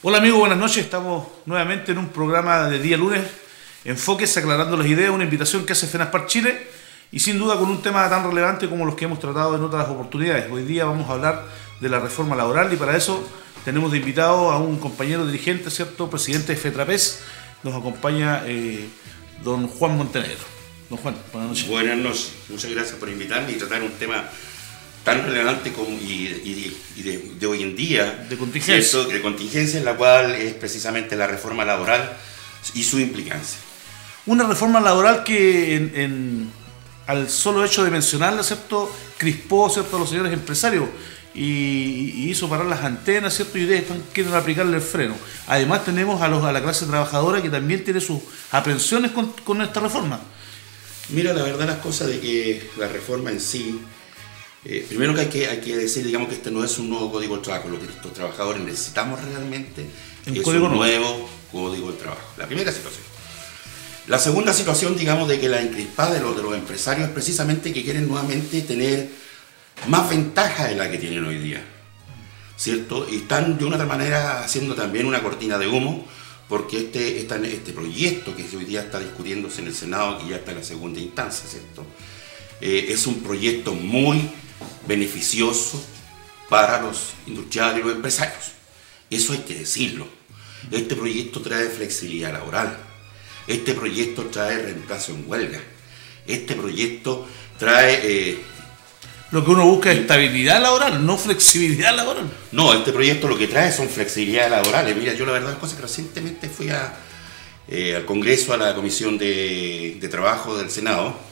Hola amigos, buenas noches. Estamos nuevamente en un programa de día lunes, Enfoques, aclarando las ideas, una invitación que hace FENASPAR Chile y sin duda con un tema tan relevante como los que hemos tratado en otras oportunidades. Hoy día vamos a hablar de la reforma laboral y para eso tenemos de invitado a un compañero dirigente, ¿cierto? Presidente de FETRAPES. Nos acompaña don Juan Montenegro. Don Juan, buenas noches. Buenas noches, muchas gracias por invitarme y tratar un tema tan relevante como de hoy en día, De contingencia. ¿cierto? De contingencia, en la cual es precisamente la reforma laboral y su implicancia. Una reforma laboral que al solo hecho de mencionarla, ¿cierto?, crispó, ¿cierto?, a los señores empresarios y hizo parar las antenas, ¿cierto?, y ustedes quieren aplicarle el freno. Además tenemos a la clase trabajadora que también tiene sus aprensiones con esta reforma. Mira, la verdad las cosas de que la reforma en sí, primero que hay que decir, digamos, que este no es un nuevo código de trabajo. Lo que estos trabajadores necesitamos realmente es un nuevo código de trabajo. La primera situación. La segunda situación, digamos, de que la encrispada de los empresarios es precisamente que quieren nuevamente tener más ventaja de la que tienen hoy día, ¿cierto? Y están de una otra manera haciendo también una cortina de humo, porque este proyecto que hoy día está discutiéndose en el Senado, que ya está en la segunda instancia, ¿cierto? Es un proyecto muy beneficioso para los industriales y los empresarios. Eso hay que decirlo. Este proyecto trae flexibilidad laboral. Este proyecto trae reemplazo en huelga. Este proyecto trae... Lo que uno busca es estabilidad laboral, no flexibilidad laboral. No, este proyecto lo que trae son flexibilidades laborales. Mira, yo la verdad es que recientemente fui al Congreso, a la Comisión de Trabajo del Senado,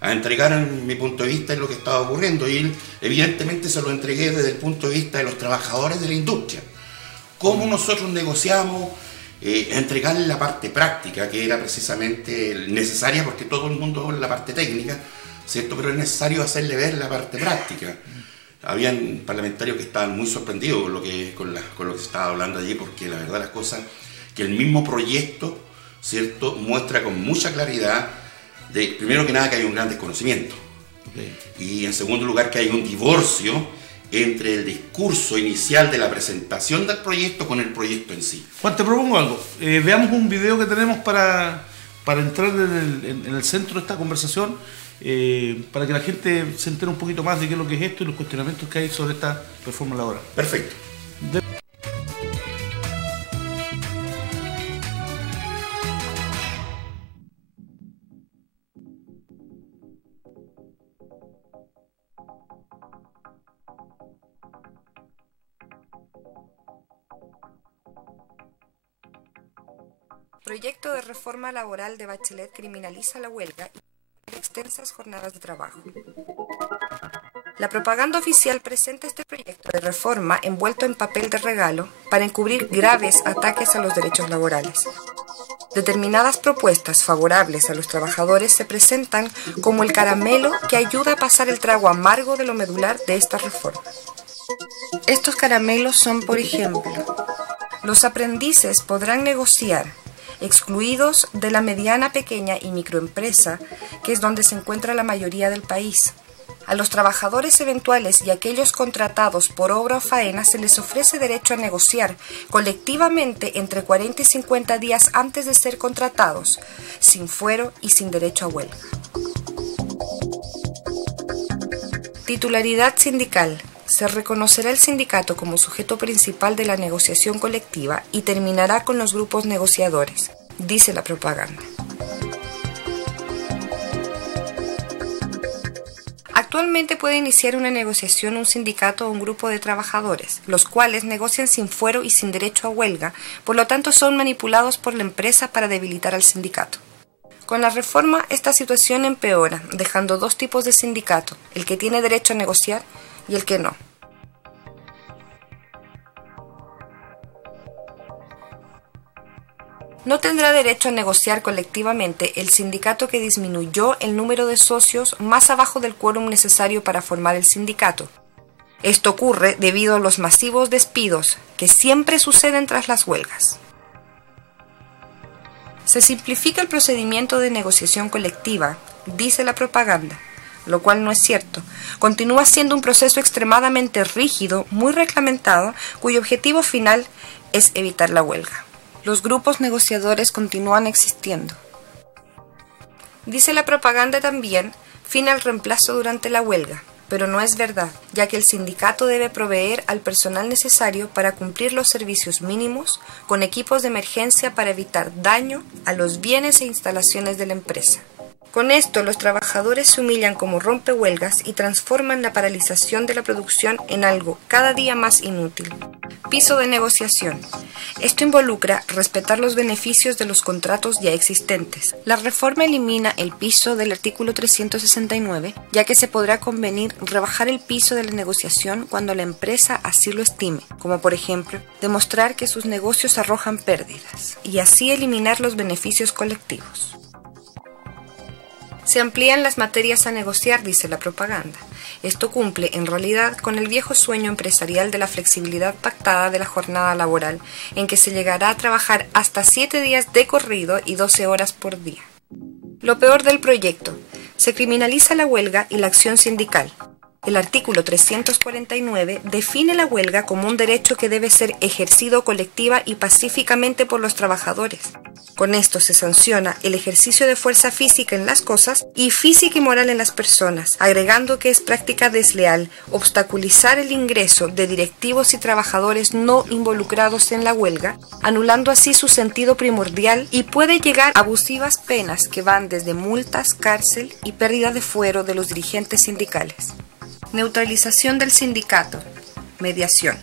a entregar mi punto de vista en lo que estaba ocurriendo y evidentemente se lo entregué desde el punto de vista de los trabajadores de la industria. Cómo nosotros negociamos, entregarle la parte práctica, que era precisamente necesaria porque todo el mundo habla la parte técnica, ¿cierto? Pero es necesario hacerle ver la parte práctica. Habían parlamentarios que estaban muy sorprendidos con lo que se estaba hablando allí, porque la verdad las cosas, que el mismo proyecto, ¿cierto?, muestra con mucha claridad, primero que nada, que hay un gran desconocimiento. Okay. Y en segundo lugar, que hay un divorcio entre el discurso inicial de la presentación del proyecto con el proyecto en sí. Juan, te propongo algo. Veamos un video que tenemos para entrar en el centro de esta conversación, para que la gente se entere un poquito más de qué es lo que es esto y los cuestionamientos que hay sobre esta reforma laboral. Perfecto. Proyecto de reforma laboral de Bachelet criminaliza la huelga y extensas jornadas de trabajo. La propaganda oficial presenta este proyecto de reforma envuelto en papel de regalo para encubrir graves ataques a los derechos laborales. Determinadas propuestas favorables a los trabajadores se presentan como el caramelo que ayuda a pasar el trago amargo de lo medular de esta reforma. Estos caramelos son, por ejemplo, los aprendices podrán negociar, excluidos de la mediana, pequeña y microempresa, que es donde se encuentra la mayoría del país. A los trabajadores eventuales y aquellos contratados por obra o faena se les ofrece derecho a negociar colectivamente entre 40 y 50 días antes de ser contratados, sin fuero y sin derecho a huelga. Titularidad sindical. Se reconocerá el sindicato como sujeto principal de la negociación colectiva y terminará con los grupos negociadores, dice la propaganda. Actualmente puede iniciar una negociación un sindicato o un grupo de trabajadores, los cuales negocian sin fuero y sin derecho a huelga, por lo tanto son manipulados por la empresa para debilitar al sindicato. Con la reforma, esta situación empeora, dejando dos tipos de sindicato, el que tiene derecho a negociar y el que no. No tendrá derecho a negociar colectivamente el sindicato que disminuyó el número de socios más abajo del quórum necesario para formar el sindicato. Esto ocurre debido a los masivos despidos que siempre suceden tras las huelgas. Se simplifica el procedimiento de negociación colectiva, dice la propaganda, lo cual no es cierto. Continúa siendo un proceso extremadamente rígido, muy reglamentado, cuyo objetivo final es evitar la huelga. Los grupos negociadores continúan existiendo. Dice la propaganda también, fin al reemplazo durante la huelga, pero no es verdad, ya que el sindicato debe proveer al personal necesario para cumplir los servicios mínimos con equipos de emergencia para evitar daño a los bienes e instalaciones de la empresa. Con esto, los trabajadores se humillan como rompehuelgas y transforman la paralización de la producción en algo cada día más inútil. Piso de negociación. Esto involucra respetar los beneficios de los contratos ya existentes. La reforma elimina el piso del artículo 369, ya que se podrá convenir rebajar el piso de la negociación cuando la empresa así lo estime, como por ejemplo, demostrar que sus negocios arrojan pérdidas, y así eliminar los beneficios colectivos. Se amplían las materias a negociar, dice la propaganda. Esto cumple, en realidad, con el viejo sueño empresarial de la flexibilidad pactada de la jornada laboral, en que se llegará a trabajar hasta 7 días de corrido y 12 horas por día. Lo peor del proyecto: se criminaliza la huelga y la acción sindical. El artículo 349 define la huelga como un derecho que debe ser ejercido colectiva y pacíficamente por los trabajadores. Con esto se sanciona el ejercicio de fuerza física en las cosas y física y moral en las personas, agregando que es práctica desleal obstaculizar el ingreso de directivos y trabajadores no involucrados en la huelga, anulando así su sentido primordial, y puede llegar a abusivas penas que van desde multas, cárcel y pérdida de fuero de los dirigentes sindicales. Neutralización del sindicato. Mediación.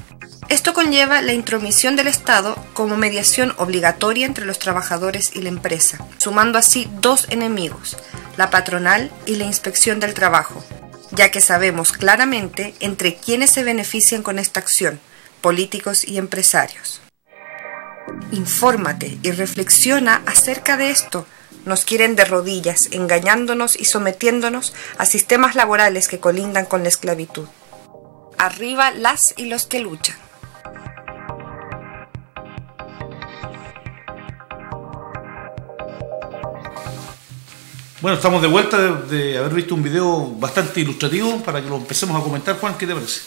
Esto conlleva la intromisión del Estado como mediación obligatoria entre los trabajadores y la empresa, sumando así dos enemigos, la patronal y la inspección del trabajo, ya que sabemos claramente entre quiénes se benefician con esta acción, políticos y empresarios. Infórmate y reflexiona acerca de esto. Nos quieren de rodillas, engañándonos y sometiéndonos a sistemas laborales que colindan con la esclavitud. Arriba las y los que luchan. Bueno, estamos de vuelta de haber visto un video bastante ilustrativo para que lo empecemos a comentar. Juan, ¿qué te parece?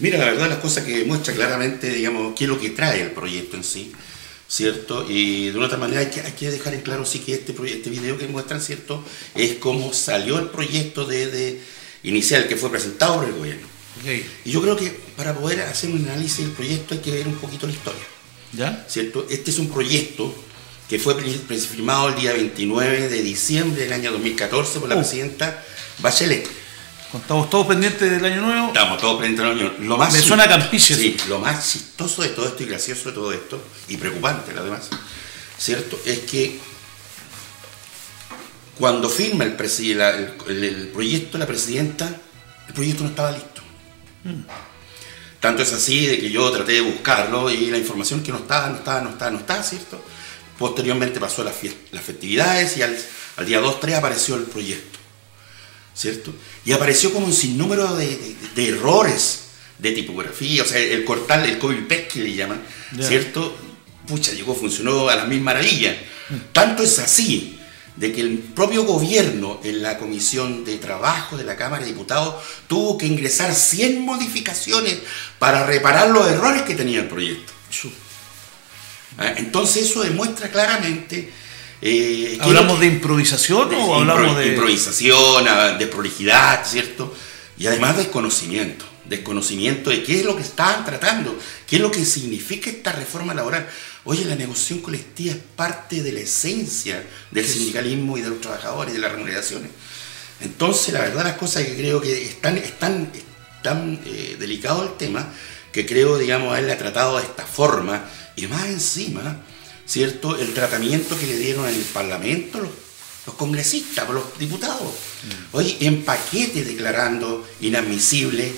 Mira, la verdad, las cosas que muestra claramente, digamos, qué es lo que trae el proyecto en sí, ¿cierto? Y de una otra manera hay que dejar en claro sí que este video que muestran, ¿cierto?, es cómo salió el proyecto inicial que fue presentado por el gobierno. Okay. Y yo creo que para poder hacer un análisis del proyecto hay que ver un poquito la historia. ¿Ya? ¿Cierto? Este es un proyecto que fue firmado el día 29 de diciembre del año 2014 por la presidenta Bachelet. Estamos todos pendientes del año nuevo. Estamos todos pendientes del año nuevo. Me suena Campiche. Sí, lo más chistoso de todo esto y gracioso de todo esto, y preocupante además, ¿cierto?, es que cuando firma el proyecto la presidenta, el proyecto no estaba listo. Tanto es así de que yo traté de buscarlo y la información que no estaba, ¿cierto? Posteriormente pasó las festividades y al día 2-3 apareció el proyecto, ¿cierto? Y apareció como un sinnúmero de errores de tipografía, o sea, el cortar, el copy-paste que le llaman, ¿cierto? Pucha, funcionó a la misma maravilla. Tanto es así de que el propio gobierno en la Comisión de Trabajo de la Cámara de Diputados tuvo que ingresar 100 modificaciones para reparar los errores que tenía el proyecto. Entonces eso demuestra claramente... ¿Hablamos de improvisación o hablamos de...? Improvisación, de prolijidad, ¿cierto? Y además desconocimiento de qué es lo que estaban tratando, qué es lo que significa esta reforma laboral. Oye, la negociación colectiva es parte de la esencia del sindicalismo y de los trabajadores y de las remuneraciones. Entonces, la verdad, las cosas que creo que es tan delicado el tema, que creo, digamos, haberla tratado de esta forma, y más encima, ¿cierto?, el tratamiento que le dieron en el Parlamento los congresistas, los diputados. Oye, en paquete declarando inadmisible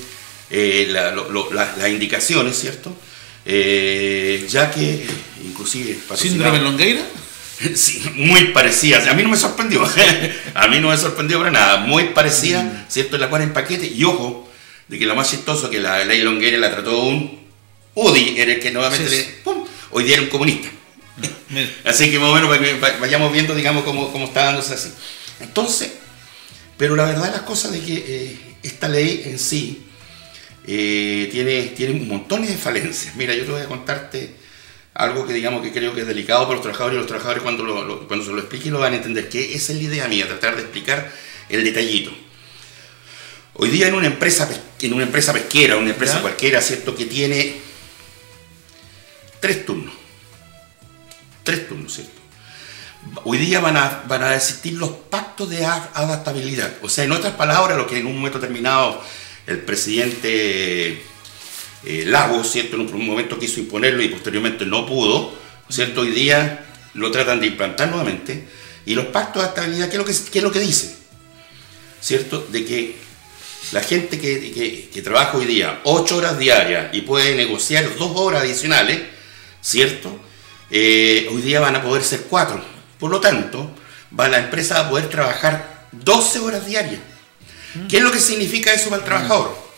las indicaciones, ¿cierto? Ya que, inclusive... ¿Síndrome Longueira? Sí, muy parecida. O sea, a mí no me sorprendió. A mí no me sorprendió para nada. Muy parecida, ¿cierto?, en la cual en paquete. Y ojo, de que lo más chistoso que la ley Longueira la trató un UDI, era el que nuevamente hoy día era un comunista. Así que más o menos vayamos viendo, digamos, cómo está dándose así. Entonces, pero la verdad de las cosas de que esta ley en sí tiene montones de falencias. Mira, yo te voy a contarte algo que digamos que creo que es delicado para los trabajadores, y los trabajadores cuando se lo explique lo van a entender, que esa es la idea mía, tratar de explicar el detallito. Hoy día en una empresa pesquera, una empresa cualquiera, ¿cierto?, que tiene 3 turnos, ¿cierto? Hoy día van a existir los pactos de adaptabilidad. O sea, en otras palabras, lo que en un momento determinado el presidente Lagos, ¿cierto?, en un momento quiso imponerlo y posteriormente no pudo, ¿cierto? Hoy día lo tratan de implantar nuevamente. Y los pactos de adaptabilidad, ¿qué es lo que dice? ¿Cierto? De que la gente que trabaja hoy día 8 horas diarias y puede negociar 2 horas adicionales, ¿cierto? Hoy día van a poder ser 4. Por lo tanto, la empresa va a poder trabajar 12 horas diarias. ¿Qué es lo que significa eso para el trabajador?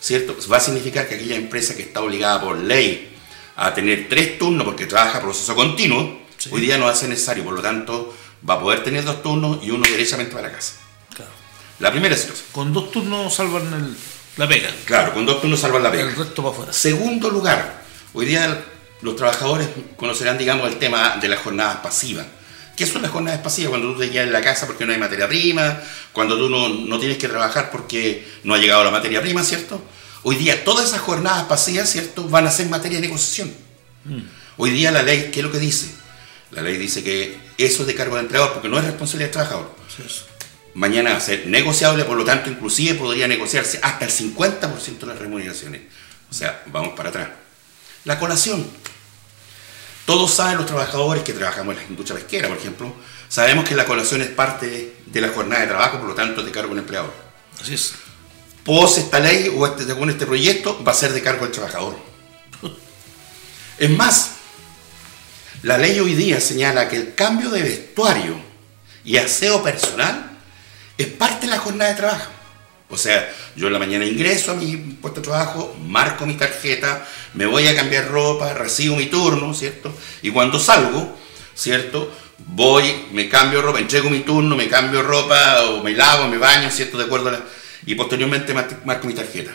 ¿Cierto? Va a significar que aquella empresa que está obligada por ley a tener 3 turnos porque trabaja a proceso continuo, hoy día no va a ser necesario. Por lo tanto, va a poder tener 2 turnos y uno derechamente para la casa. Claro. La primera situación. Con 2 turnos salvan la pega. Claro, con 2 turnos salvan la pega. El resto va afuera. Segundo lugar, hoy día los trabajadores conocerán, digamos, el tema de las jornadas pasivas. ¿Qué son las jornadas pasivas? Cuando tú te quedas en la casa porque no hay materia prima, cuando tú no tienes que trabajar porque no ha llegado la materia prima, ¿cierto? Hoy día todas esas jornadas pasivas, ¿cierto?, van a ser materia de negociación. Hoy día la ley, ¿qué es lo que dice? La ley dice que eso es de cargo del empleador porque no es responsabilidad del trabajador. Sí. Mañana va a ser negociable, por lo tanto, inclusive podría negociarse hasta el 50% de las remuneraciones. O sea, vamos para atrás. La colación. Todos saben, los trabajadores que trabajamos en la industria pesquera, por ejemplo, sabemos que la colación es parte de la jornada de trabajo, por lo tanto es de cargo del empleador. Así es. Pos esta ley o según este proyecto va a ser de cargo del trabajador. Es más, la ley hoy día señala que el cambio de vestuario y aseo personal es parte de la jornada de trabajo. O sea, yo en la mañana ingreso a mi puesto de trabajo, marco mi tarjeta, me voy a cambiar ropa, recibo mi turno, ¿cierto? Y cuando salgo, ¿cierto?, voy, me cambio ropa, entrego mi turno, me cambio ropa, o me lavo, me baño, ¿cierto?, de acuerdo a y posteriormente marco mi tarjeta.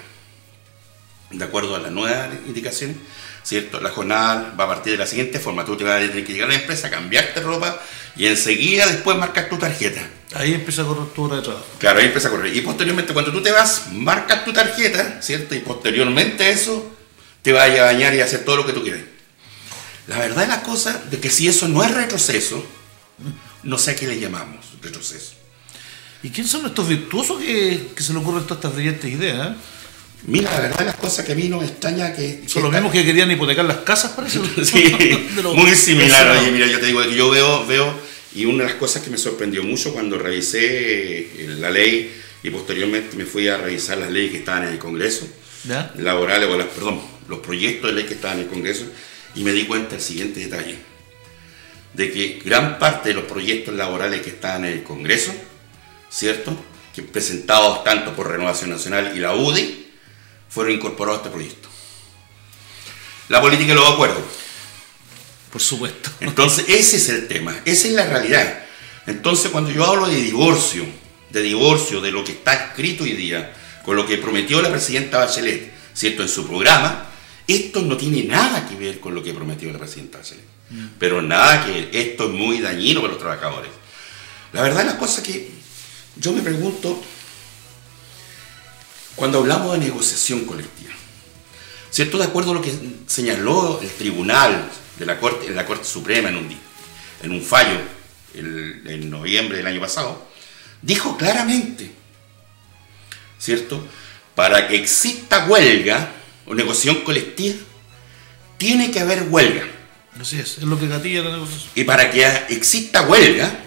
De acuerdo a las nuevas indicaciones, ¿cierto?, la jornada va a partir de la siguiente forma. Tú te vas a tener que llegar a la empresa, cambiarte ropa y enseguida después marcar tu tarjeta. Ahí empieza a correr tu hora de trabajo. Claro, ahí empieza a correr. Y posteriormente, cuando tú te vas, marcas tu tarjeta, ¿cierto? Y posteriormente a eso, te vas a bañar y a hacer todo lo que tú quieres. La verdad es la cosa de que si eso no es retroceso, no sé a qué le llamamos retroceso. ¿Y quiénes son estos virtuosos que se le ocurren todas estas brillantes ideas? Mira, la verdad es las cosas que a mí no me extraña que... Son los mismos que querían hipotecar las casas, parece. Sí, muy similar. Oye, mira, yo te digo que yo veo... Y una de las cosas que me sorprendió mucho cuando revisé la ley y posteriormente me fui a revisar las leyes que estaban en el Congreso, ¿ya?, laborales, los proyectos de ley que estaban en el Congreso, y me di cuenta del siguiente detalle, de que gran parte de los proyectos laborales que estaban en el Congreso, ¿cierto?, que presentados tanto por Renovación Nacional y la UDI, fueron incorporados a este proyecto. La política de los acuerdos. Por supuesto. Entonces, ese es el tema, esa es la realidad. Entonces, cuando yo hablo de divorcio, de lo que está escrito hoy día, con lo que prometió la presidenta Bachelet, ¿cierto?, en su programa, esto no tiene nada que ver con lo que prometió la presidenta Bachelet. Pero nada que ver, esto es muy dañino para los trabajadores. La verdad, las cosas que yo me pregunto, cuando hablamos de negociación colectiva, ¿cierto?, de acuerdo a lo que señaló el tribunal de la Corte Suprema en un fallo en noviembre del año pasado, dijo claramente, ¿cierto?, para que exista huelga o negociación colectiva, tiene que haber huelga. Así es lo que gatilla la negociación. Y para que exista huelga,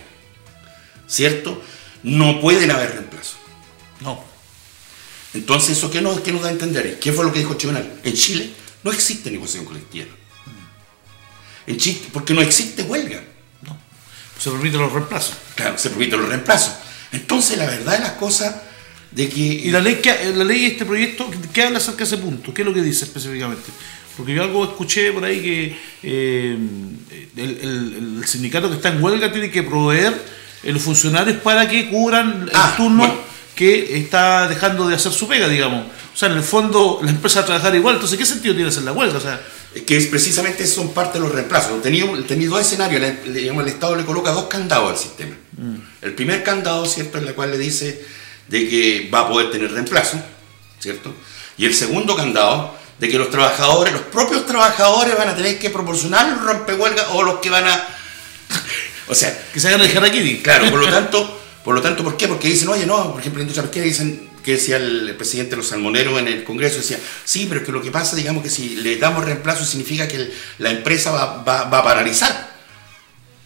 ¿cierto?, no pueden haber reemplazos. No. Entonces, ¿eso qué nos da a entender? ¿Qué fue lo que dijo el tribunal? En Chile no existe negociación colectiva. En Chile, porque no existe huelga. No. Se permiten los reemplazos. Claro, se permiten los reemplazos. Entonces, la verdad de las cosas de que... ¿Y la ley de este proyecto, qué habla acerca de ese punto? ¿Qué es lo que dice específicamente? Porque yo algo escuché por ahí que el sindicato que está en huelga tiene que proveer los funcionarios para que cubran el turno que está dejando de hacer su pega, digamos. O sea, en el fondo la empresa va a trabajar igual. Entonces, ¿qué sentido tiene hacer la huelga? O sea, que es precisamente son parte de los reemplazos. Tenía dos escenarios, el Estado le coloca dos candados al sistema. El primer candado, ¿cierto?, en el cual le dice de que va a poder tener reemplazo, ¿cierto? Y el segundo candado, de que los propios trabajadores van a tener que proporcionar los rompehuelgas o los que van a... O sea, que se hagan el jaraquiri. Claro, por lo tanto, ¿por qué? Porque dicen, oye, no, por ejemplo, la industria pesquera dicen, que decía el presidente de los salmoneros en el Congreso, decía, sí, pero es que lo que pasa, digamos, que si le damos reemplazo significa que la empresa va a paralizar.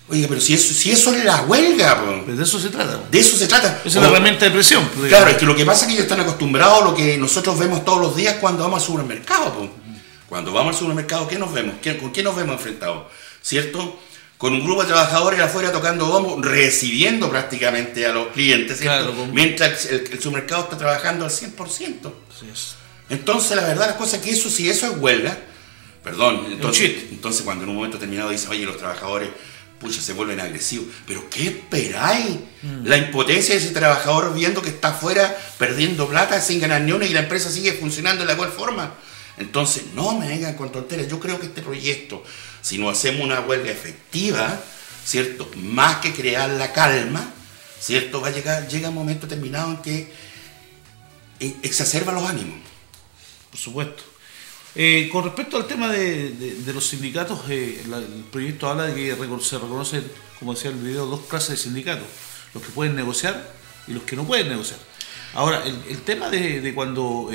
Oiga, pero si eso es la huelga, pues de eso se trata. De eso se trata. Esa es la herramienta de presión. Claro, es que lo que pasa es que ellos están acostumbrados a lo que nosotros vemos todos los días cuando vamos al supermercado. Cuando vamos al supermercado, ¿qué nos vemos? ¿Con qué nos vemos enfrentados? ¿Cierto? Con un grupo de trabajadores afuera tocando bombo, recibiendo prácticamente a los clientes, ¿cierto? Claro, mientras el supermercado está trabajando al 100%. Así es. Entonces, la verdad, las cosas es que si eso es huelga, perdón, entonces cuando en un momento determinado dicen, oye, los trabajadores, pucha, se vuelven agresivos. ¿Pero qué esperáis? La impotencia de ese trabajador viendo que está afuera perdiendo plata sin ganar ni una y la empresa sigue funcionando de la igual forma. Entonces, no me vengan con tonterías. Yo creo que este proyecto, si no hacemos una huelga efectiva, ¿cierto?, más que crear la calma, ¿cierto?, llega un momento determinado en que exacerba los ánimos. Por supuesto. Con respecto al tema de los sindicatos, el proyecto habla de que se reconocen, como decía el video, dos clases de sindicatos, los que pueden negociar y los que no pueden negociar. Ahora, el tema de cuando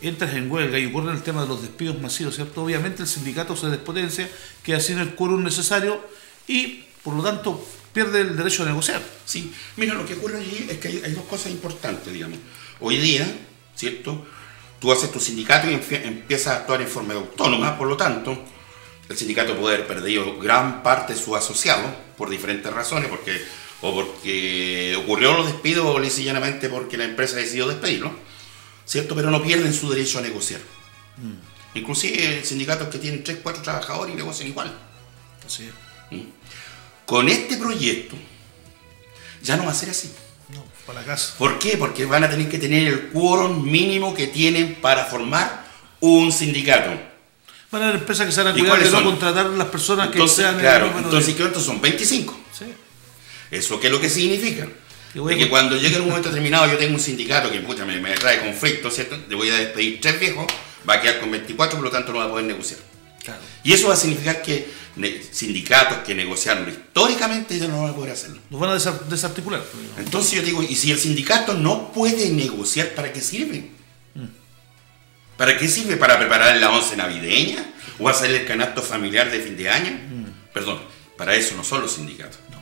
entras en huelga y ocurre el tema de los despidos masivos, ¿cierto? Obviamente el sindicato se despotencia, queda sin el quórum necesario y, por lo tanto, pierde el derecho a negociar. Sí, mira, lo que ocurre allí es que hay dos cosas importantes, digamos. Hoy día, ¿cierto?, tú haces tu sindicato y empiezas a actuar en forma autónoma, por lo tanto, el sindicato puede haber perdido gran parte de sus asociados por diferentes razones, porque ocurrió los despidos o lisa y llanamente porque la empresa decidió despedirlo, ¿cierto? Pero no pierden su derecho a negociar. Inclusive sindicatos que tienen 3, 4 trabajadores y negocian igual. Así es. Con este proyecto ya no va a ser así. No, para la casa. ¿Por qué? Porque van a tener que tener el quórum mínimo que tienen para formar un sindicato. Van a haber empresas que se van a cuidar de no contratar a las personas que sean... Claro, entonces ¿cuántos son? 25. Sí. ¿Eso qué es lo que significa? De que cuando llegue un momento determinado yo tengo un sindicato que pucha, me trae conflicto, ¿cierto? Le voy a despedir 3 viejos, va a quedar con 24, por lo tanto no va a poder negociar. Claro. Y eso va a significar que sindicatos que negociaron históricamente ya no van a poder hacerlo. Los van a desarticular. Entonces yo digo, y si el sindicato no puede negociar, ¿para qué sirve? ¿Para qué sirve? ¿Para preparar la once navideña? ¿O hacer el canasto familiar de fin de año? Perdón, para eso no son los sindicatos. No.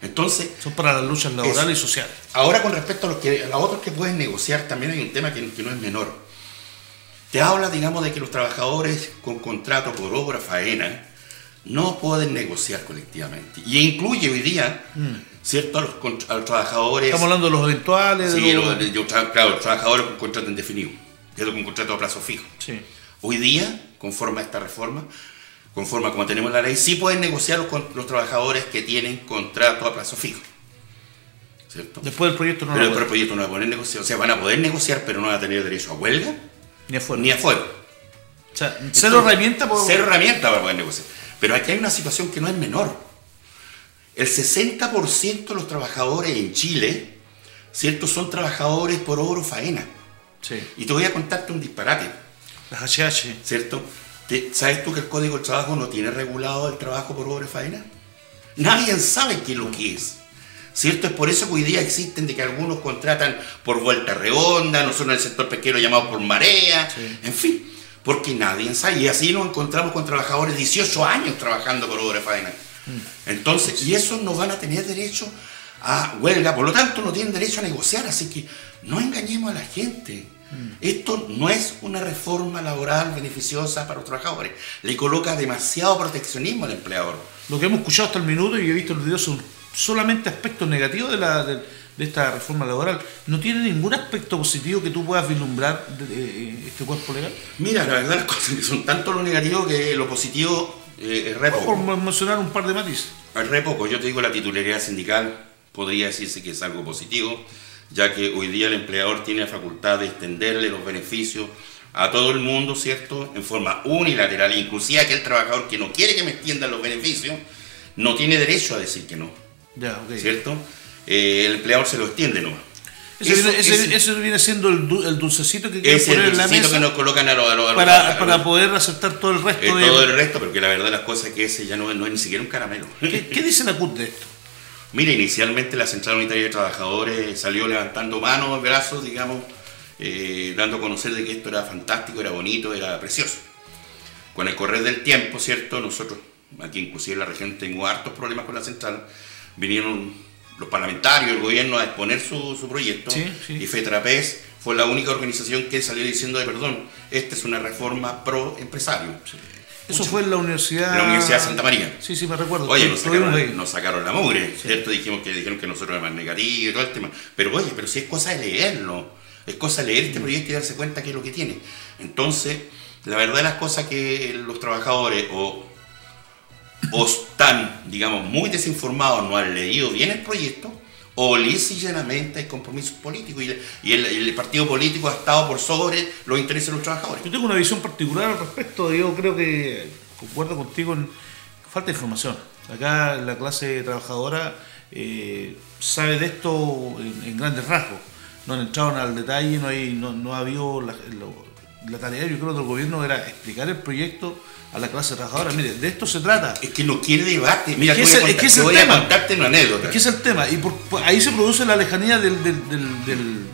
Entonces, son para las luchas laborales y sociales. Ahora, con respecto a los otros que pueden negociar, también hay un tema que no es menor. Te habla, digamos, de que los trabajadores con contrato por obra faena no pueden negociar colectivamente. Y incluye hoy día, ¿cierto?, a los trabajadores... Estamos hablando de los eventuales... Sí, claro, los trabajadores con contrato indefinido, con contrato a plazo fijo. Sí. Hoy día, conforme a esta reforma, conforme a como tenemos la ley, sí pueden negociar los trabajadores que tienen contrato a plazo fijo. ¿Cierto? Después del proyecto no pero después del proyecto no va a poder negociar. O sea, van a poder negociar, pero no van a tener derecho a huelga ni a fuego. Ni a fuego. O sea, cero herramienta para poder negociar. Pero aquí hay una situación que no es menor. El 60% de los trabajadores en Chile, ¿cierto?, son trabajadores por obra o faena. Sí. Y te voy a contarte un disparate. Las HH. ¿Cierto? ¿Sabes tú que el Código del Trabajo no tiene regulado el trabajo por obra o faena? Nadie sabe qué es lo que es. ¿Cierto? Es por eso que hoy día existen de que algunos contratan por vuelta redonda, nosotros en el sector pesquero llamamos por marea, sí. En fin, porque nadie sabe. Y así nos encontramos con trabajadores 18 años trabajando por obra faena. Entonces, y esos no van a tener derecho a huelga, por lo tanto no tienen derecho a negociar, así que no engañemos a la gente. Esto no es una reforma laboral beneficiosa para los trabajadores, le coloca demasiado proteccionismo al empleador. Lo que hemos escuchado hasta el minuto y he visto en el video son solamente aspectos negativos de esta reforma laboral. ¿No tiene ningún aspecto positivo que tú puedas vislumbrar de este cuerpo legal? Mira, la verdad las cosas que son tanto lo negativo que lo positivo es re poco. Por mencionar un par de matices. Es re poco. Yo te digo, la titularidad sindical podría decirse que es algo positivo, ya que hoy día el empleador tiene la facultad de extenderle los beneficios a todo el mundo, ¿cierto?, en forma unilateral, inclusive aquel trabajador que no quiere que me extiendan los beneficios, no tiene derecho a decir que no. Ya, okay. ¿Cierto? El empleador se lo extiende nomás. Eso viene siendo el dulcecito que quieren poner en la mesa que nos colocan a los para poder aceptar todo el resto. Todo el resto, porque la verdad las cosas es que ese ya no es ni siquiera un caramelo. ¿Qué dice la CUT de esto? Mira, inicialmente la Central Unitaria de Trabajadores salió levantando manos, brazos, digamos, dando a conocer de que esto era fantástico, era bonito, era precioso. Con el correr del tiempo, ¿cierto? Nosotros, aquí inclusive en la región, tengo hartos problemas con la Central. Vinieron los parlamentarios, el gobierno a exponer su proyecto, sí. Y FETRAPES fue la única organización que salió diciendo de perdón, esta es una reforma pro empresario. Sí. Eso fue en la Universidad... En la Universidad de Santa María. Sí, me recuerdo. Oye, nos sacaron la mugre, sí. ¿Cierto? Dijeron que nosotros éramos negativos y todo el tema. Pero oye, si es cosa de leerlo, es cosa de leer este proyecto y darse cuenta qué es lo que tiene. Entonces, la verdad de las cosas que los trabajadores o están, digamos, muy desinformados, no han leído bien el proyecto, o lisa y llanamente hay compromisos políticos y el partido político ha estado por sobre los intereses de los trabajadores. Yo tengo una visión particular al respecto. Yo creo que concuerdo contigo en falta de información. Acá la clase trabajadora sabe de esto en grandes rasgos. No han entrado al detalle, no ha habido la tarea, yo creo, del gobierno era explicar el proyecto a la clase trabajadora. Mire, de esto se trata. Es que no quiere debate. Mira, voy a contarte una anécdota. Es que es el tema. Y ahí se produce la lejanía del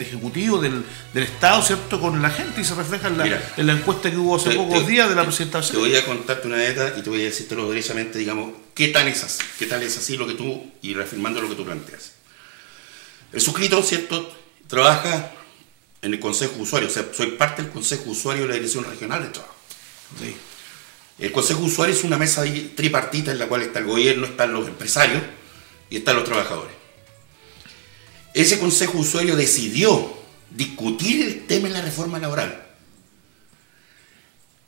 Ejecutivo, del Estado, ¿cierto?, con la gente, y se refleja en la encuesta que hubo hace pocos días de la presidenta. Te voy a contarte una anécdota y te voy a decírtelo derechamente, digamos, qué tal es así lo que tú, y reafirmando lo que tú planteas. El suscrito, ¿cierto?, trabaja en el Consejo Usuario, o sea, soy parte del Consejo Usuario de la Dirección Regional de Trabajo. Sí. El Consejo Usuario es una mesa tripartita en la cual está el gobierno, están los empresarios y están los trabajadores. Ese Consejo Usuario decidió discutir el tema de la reforma laboral.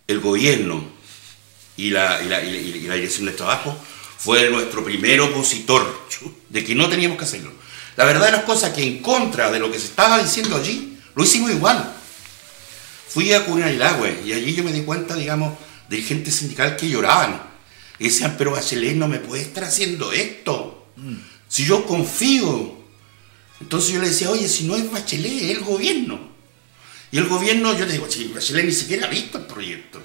El gobierno y la Dirección de Trabajo fue nuestro primer opositor de que no teníamos que hacerlo. La verdad de las cosas que en contra de lo que se estaba diciendo allí, lo hicimos igual. Fui a Curanilahue y allí yo me di cuenta, digamos, de gente sindical que lloraban. Y decían, pero Bachelet no me puede estar haciendo esto. Si yo confío. Entonces yo le decía, oye, si no es Bachelet, es el gobierno. Y el gobierno, yo le digo, Bachelet ni siquiera ha visto el proyecto.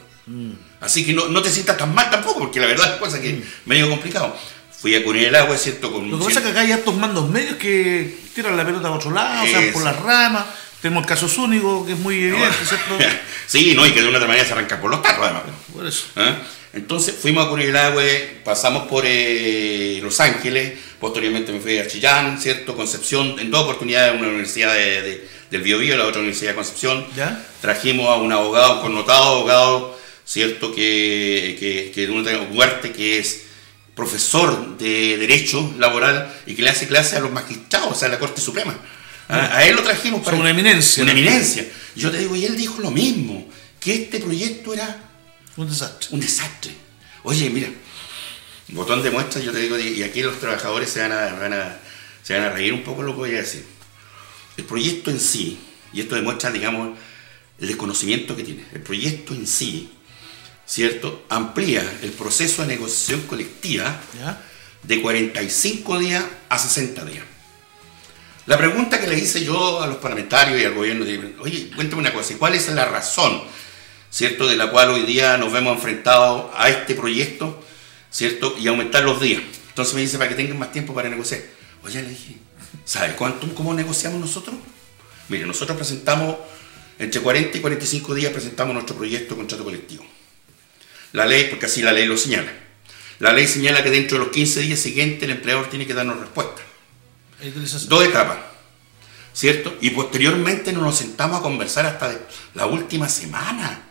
Así que no te sientas tan mal tampoco, porque la verdad es cosa que es medio complicado. Fui a Curanilahue, ¿cierto? Lo que pasa es que acá hay hartos mandos medios que tiran la pelota a otro lado, o sea, por las ramas. Tenemos el caso Zúñigo, que es muy evidente, ¿cierto? Sí, no, y que de una otra manera se arranca por los tacos, además. Por eso. Entonces fuimos a Curanilahue, pasamos por Los Ángeles, posteriormente me fui a Chillán, ¿cierto? Concepción, en dos oportunidades, una universidad del Biobío, la otra universidad de Concepción. ¿Ya? Trajimos a un abogado, un connotado abogado, ¿cierto? Que de una Huarte, que es profesor de Derecho Laboral y que le hace clase a los magistrados, o sea, a la Corte Suprema. A él lo trajimos para... Una eminencia. Una eminencia. Yo te digo, y él dijo lo mismo, que este proyecto era... Un desastre. Un desastre. Oye, mira, botón de muestra, yo te digo, y aquí los trabajadores se van a reír un poco lo que voy a decir. El proyecto en sí, y esto demuestra, digamos, el desconocimiento que tiene, el proyecto en sí, ¿cierto?, amplía el proceso de negociación colectiva. ¿Ya? De 45 días a 60 días. La pregunta que le hice yo a los parlamentarios y al gobierno, oye, cuéntame una cosa, ¿y cuál es la razón, ¿cierto?, de la cual hoy día nos vemos enfrentados a este proyecto, ¿cierto?, y aumentar los días? Entonces me dice, para que tengan más tiempo para negociar. Oye, le dije, ¿sabe cómo negociamos nosotros? Mire, nosotros presentamos, entre 40 y 45 días presentamos nuestro proyecto de contrato colectivo. La ley, porque así la ley lo señala. La ley señala que dentro de los 15 días siguientes el empleador tiene que darnos respuesta. 2 etapas, ¿cierto? Y posteriormente nos sentamos a conversar hasta la última semana.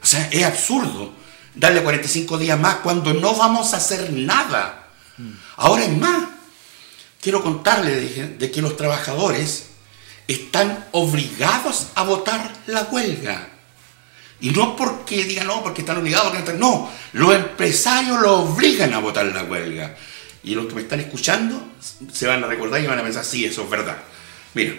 O sea, es absurdo darle 45 días más cuando no vamos a hacer nada. Ahora es más, quiero contarle de que los trabajadores están obligados a votar la huelga. Y no porque digan, no, porque están obligados, no, los empresarios lo obligan a votar la huelga. Y los que me están escuchando se van a recordar y van a pensar, sí, eso es verdad. Mira,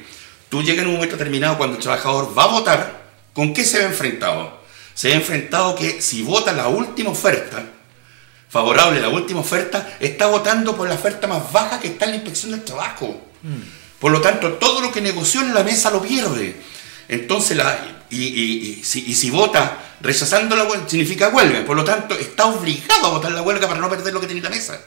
tú llegas en un momento determinado cuando el trabajador va a votar, ¿Con qué se ve enfrentado? Se ve enfrentado que si vota la última oferta, favorable a la última oferta, está votando por la oferta más baja que está en la inspección del trabajo. Por lo tanto, todo lo que negoció en la mesa lo pierde. Entonces, si vota rechazando la huelga, significa huelga. Por lo tanto, está obligado a votar la huelga para no perder lo que tiene en la mesa.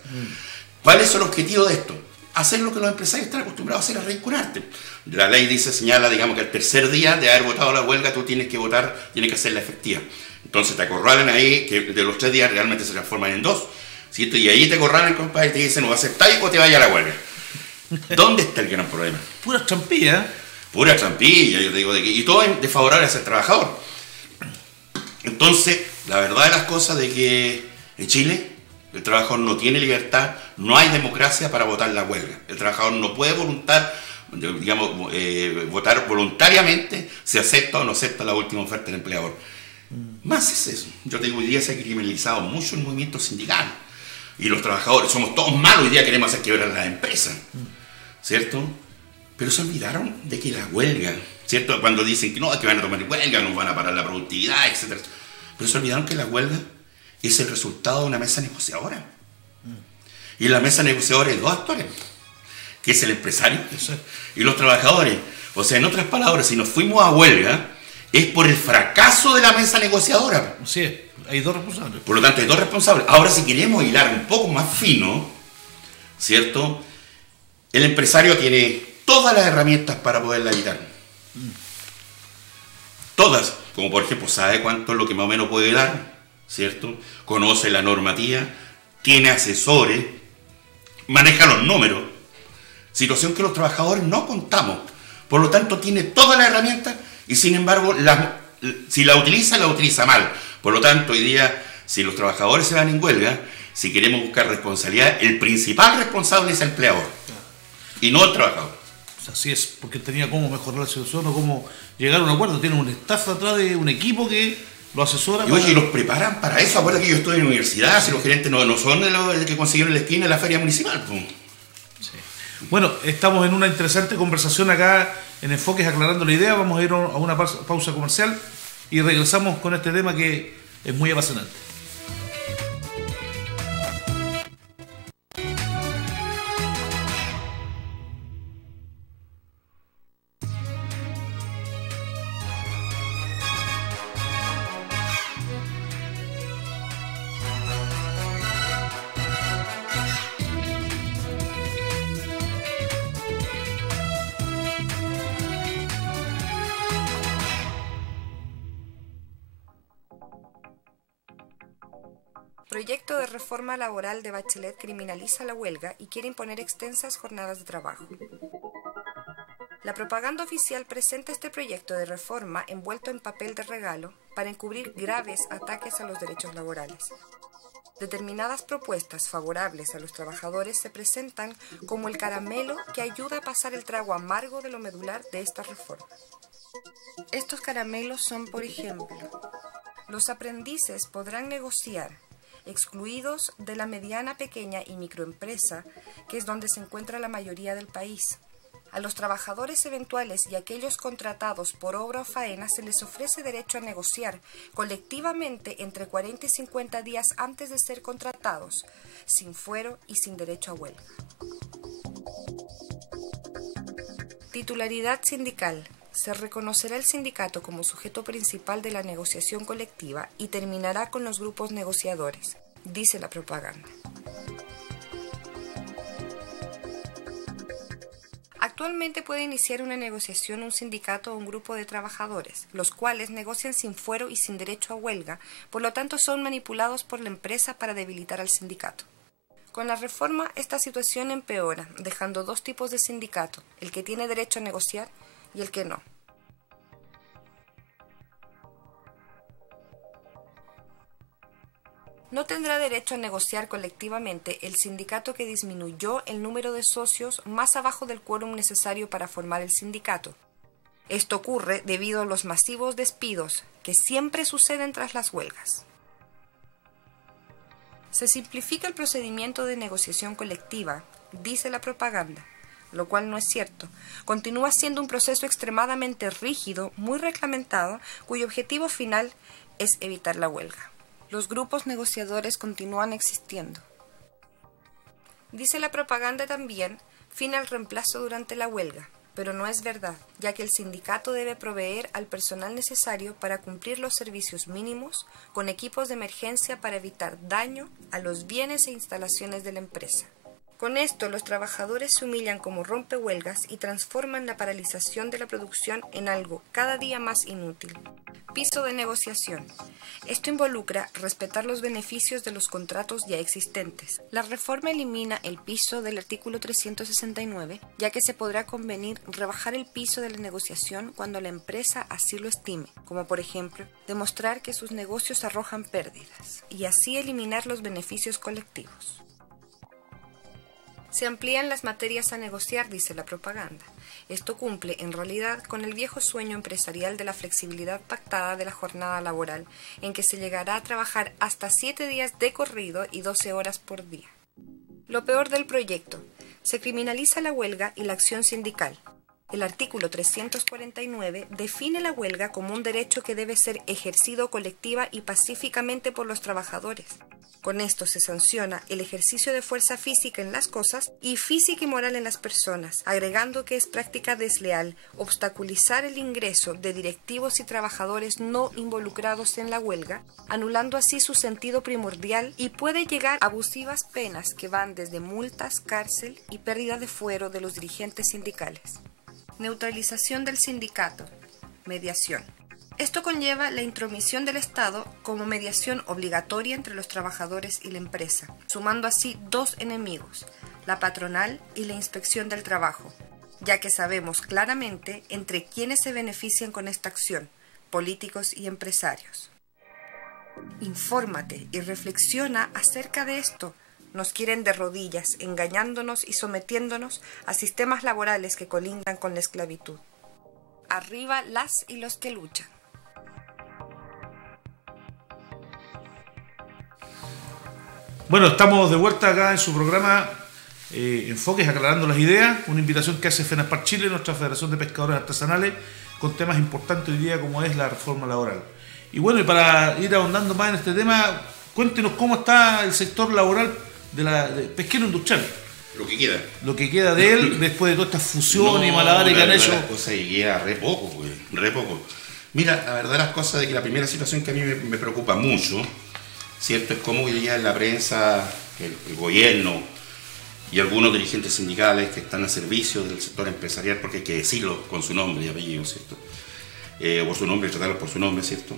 ¿Cuál es el objetivo de esto? Hacer lo que los empresarios están acostumbrados a hacer, arrinconarte. La ley señala, digamos, que al tercer día de haber votado la huelga, tú tienes que votar, tienes que hacerla efectiva. Entonces te acorralan ahí, que de los 3 días realmente se transforman en 2, ¿cierto? Y ahí te acorralan, compadre, y te dicen, o aceptáis o te vayas a la huelga. ¿Dónde está el gran problema? Pura trampilla. Pura trampilla, yo te digo, y todo desfavorable hacia el trabajador. Entonces, la verdad de las cosas de que en Chile el trabajador no tiene libertad, no hay democracia para votar la huelga. El trabajador no puede votar voluntariamente si acepta o no acepta la última oferta del empleador. Más es eso. Yo te digo, hoy día se ha criminalizado mucho el movimiento sindical. Y los trabajadores somos todos malos, hoy día queremos hacer quebrar las empresas, ¿cierto? Pero se olvidaron de que la huelga, ¿cierto? Cuando dicen que no, que van a tomar huelga, nos van a parar la productividad, etc. Pero se olvidaron que la huelga es el resultado de una mesa negociadora. Y en la mesa negociadora hay 2 actores, que es el empresario y los trabajadores. O sea, en otras palabras, si nos fuimos a huelga, es por el fracaso de la mesa negociadora. Sí, hay 2 responsables. Por lo tanto, hay 2 responsables. Ahora, si queremos hilar un poco más fino, ¿cierto? El empresario tiene todas las herramientas para poderla evitar. Todas. Como por ejemplo, sabe cuánto es lo que más o menos puede dar, ¿cierto? Conoce la normativa, tiene asesores, maneja los números. Situación que los trabajadores no contamos. Por lo tanto, tiene todas las herramientas y sin embargo, si la utiliza mal. Por lo tanto, hoy día, si los trabajadores se van en huelga, si queremos buscar responsabilidad, el principal responsable es el empleador y no el trabajador. Así es, porque tenía cómo mejorar la situación o cómo llegar a un acuerdo. Tiene un staff atrás de un equipo que lo asesora. Y los preparan para eso. Acuérdate que yo estoy en la universidad, si los gerentes no son los que consiguieron la esquina en la feria municipal. Sí. Bueno, estamos en una interesante conversación acá en Enfoques Aclarando la Idea. Vamos a ir a una pausa comercial y regresamos con este tema que es muy apasionante. Proyecto de reforma laboral de Bachelet criminaliza la huelga y quiere imponer extensas jornadas de trabajo. La propaganda oficial presenta este proyecto de reforma envuelto en papel de regalo para encubrir graves ataques a los derechos laborales. Determinadas propuestas favorables a los trabajadores se presentan como el caramelo que ayuda a pasar el trago amargo de lo medular de esta reforma. Estos caramelos son, por ejemplo, los aprendices podrán negociar, excluidos de la mediana, pequeña y microempresa, que es donde se encuentra la mayoría del país. A los trabajadores eventuales y aquellos contratados por obra o faena se les ofrece derecho a negociar colectivamente entre 40 y 50 días antes de ser contratados, sin fuero y sin derecho a huelga. Titularidad sindical. Se reconocerá el sindicato como sujeto principal de la negociación colectiva y terminará con los grupos negociadores, dice la propaganda. Actualmente puede iniciar una negociación un sindicato o un grupo de trabajadores, los cuales negocian sin fuero y sin derecho a huelga, por lo tanto son manipulados por la empresa para debilitar al sindicato. Con la reforma, esta situación empeora, dejando 2 tipos de sindicato, el que tiene derecho a negociar y el que no. No tendrá derecho a negociar colectivamente el sindicato que disminuyó el número de socios más abajo del quórum necesario para formar el sindicato. Esto ocurre debido a los masivos despidos que siempre suceden tras las huelgas. Se simplifica el procedimiento de negociación colectiva, dice la propaganda, lo cual no es cierto. Continúa siendo un proceso extremadamente rígido, muy reglamentado, cuyo objetivo final es evitar la huelga. Los grupos negociadores continúan existiendo. Dice la propaganda también, fin al reemplazo durante la huelga, pero no es verdad, ya que el sindicato debe proveer al personal necesario para cumplir los servicios mínimos con equipos de emergencia para evitar daño a los bienes e instalaciones de la empresa. Con esto, los trabajadores se humillan como rompehuelgas y transforman la paralización de la producción en algo cada día más inútil. Piso de negociación. Esto involucra respetar los beneficios de los contratos ya existentes. La reforma elimina el piso del artículo 369, ya que se podrá convenir rebajar el piso de la negociación cuando la empresa así lo estime, como por ejemplo, demostrar que sus negocios arrojan pérdidas, y así eliminar los beneficios colectivos. Se amplían las materias a negociar, dice la propaganda. Esto cumple, en realidad, con el viejo sueño empresarial de la flexibilidad pactada de la jornada laboral, en que se llegará a trabajar hasta 7 días de corrido y 12 horas por día. Lo peor del proyecto: se criminaliza la huelga y la acción sindical. El artículo 349 define la huelga como un derecho que debe ser ejercido colectiva y pacíficamente por los trabajadores. Con esto se sanciona el ejercicio de fuerza física en las cosas y física y moral en las personas, agregando que es práctica desleal obstaculizar el ingreso de directivos y trabajadores no involucrados en la huelga, anulando así su sentido primordial, y puede llegar a abusivas penas que van desde multas, cárcel y pérdida de fuero de los dirigentes sindicales. Neutralización del sindicato. Mediación. Esto conlleva la intromisión del Estado como mediación obligatoria entre los trabajadores y la empresa, sumando así dos enemigos, la patronal y la inspección del trabajo, ya que sabemos claramente entre quiénes se benefician con esta acción, políticos y empresarios. Infórmate y reflexiona acerca de esto. Nos quieren de rodillas, engañándonos y sometiéndonos a sistemas laborales que colindan con la esclavitud. Arriba las y los que luchan. Bueno, estamos de vuelta acá en su programa Enfoques, aclarando las ideas, una invitación que hace FENASPAR Chile, nuestra Federación de Pescadores Artesanales, con temas importantes hoy día como es la reforma laboral. Y bueno, y para ir ahondando más en este tema, cuéntenos cómo está el sector laboral de pesquero industrial. Lo que queda de él después de todas estas fusiones y malabares que han hecho. Las cosas queda re poco, güey, re poco. Mira, la verdad las cosas de que la primera situación que a mí me preocupa mucho, ¿cierto? Es cómo hoy día en la prensa, el gobierno y algunos dirigentes sindicales que están a servicio del sector empresarial, porque hay que decirlo con su nombre y apellido, ¿cierto? Por su nombre, tratarlos por su nombre, ¿cierto?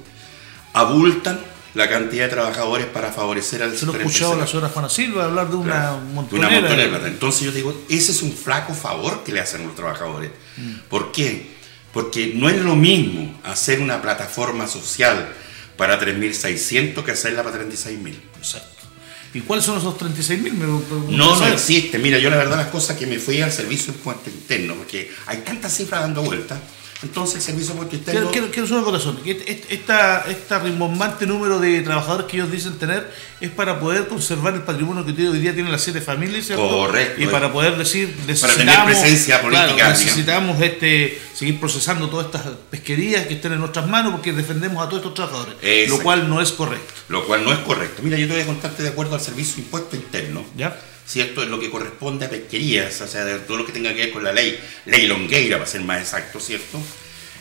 Abultan la cantidad de trabajadores para favorecer al sector empresarial. Se lo he escuchado a la señora Juana Silva hablar de una montonera. Una montonera. Entonces yo digo, ese es un flaco favor que le hacen a los trabajadores. ¿Por qué? Porque no es lo mismo hacer una plataforma social para 3.600 que hacerla para 36.000. Exacto. ¿Y cuáles son esos 36.000? No existe. Mira, yo la verdad las cosas que me fui al servicio de impuesto interno, porque hay tantas cifras dando vueltas. Entonces el servicio de impuesto interno... Quiero hacer una acotación. Esta rimbombante número de trabajadores que ellos dicen tener es para poder conservar el patrimonio que hoy día tienen las 7 familias, ¿cierto? Correcto. Y para poder decir, para tener presencia política. Claro, necesitamos seguir procesando todas estas pesquerías que estén en nuestras manos porque defendemos a todos estos trabajadores. Exacto. Lo cual no es correcto. Lo cual no es correcto. Mira, yo te voy a contarte de acuerdo al servicio de impuesto interno. ¿Ya? ¿Cierto? En lo que corresponde a pesquerías, o sea, de todo lo que tenga que ver con la ley Longueira, para ser más exacto, ¿cierto?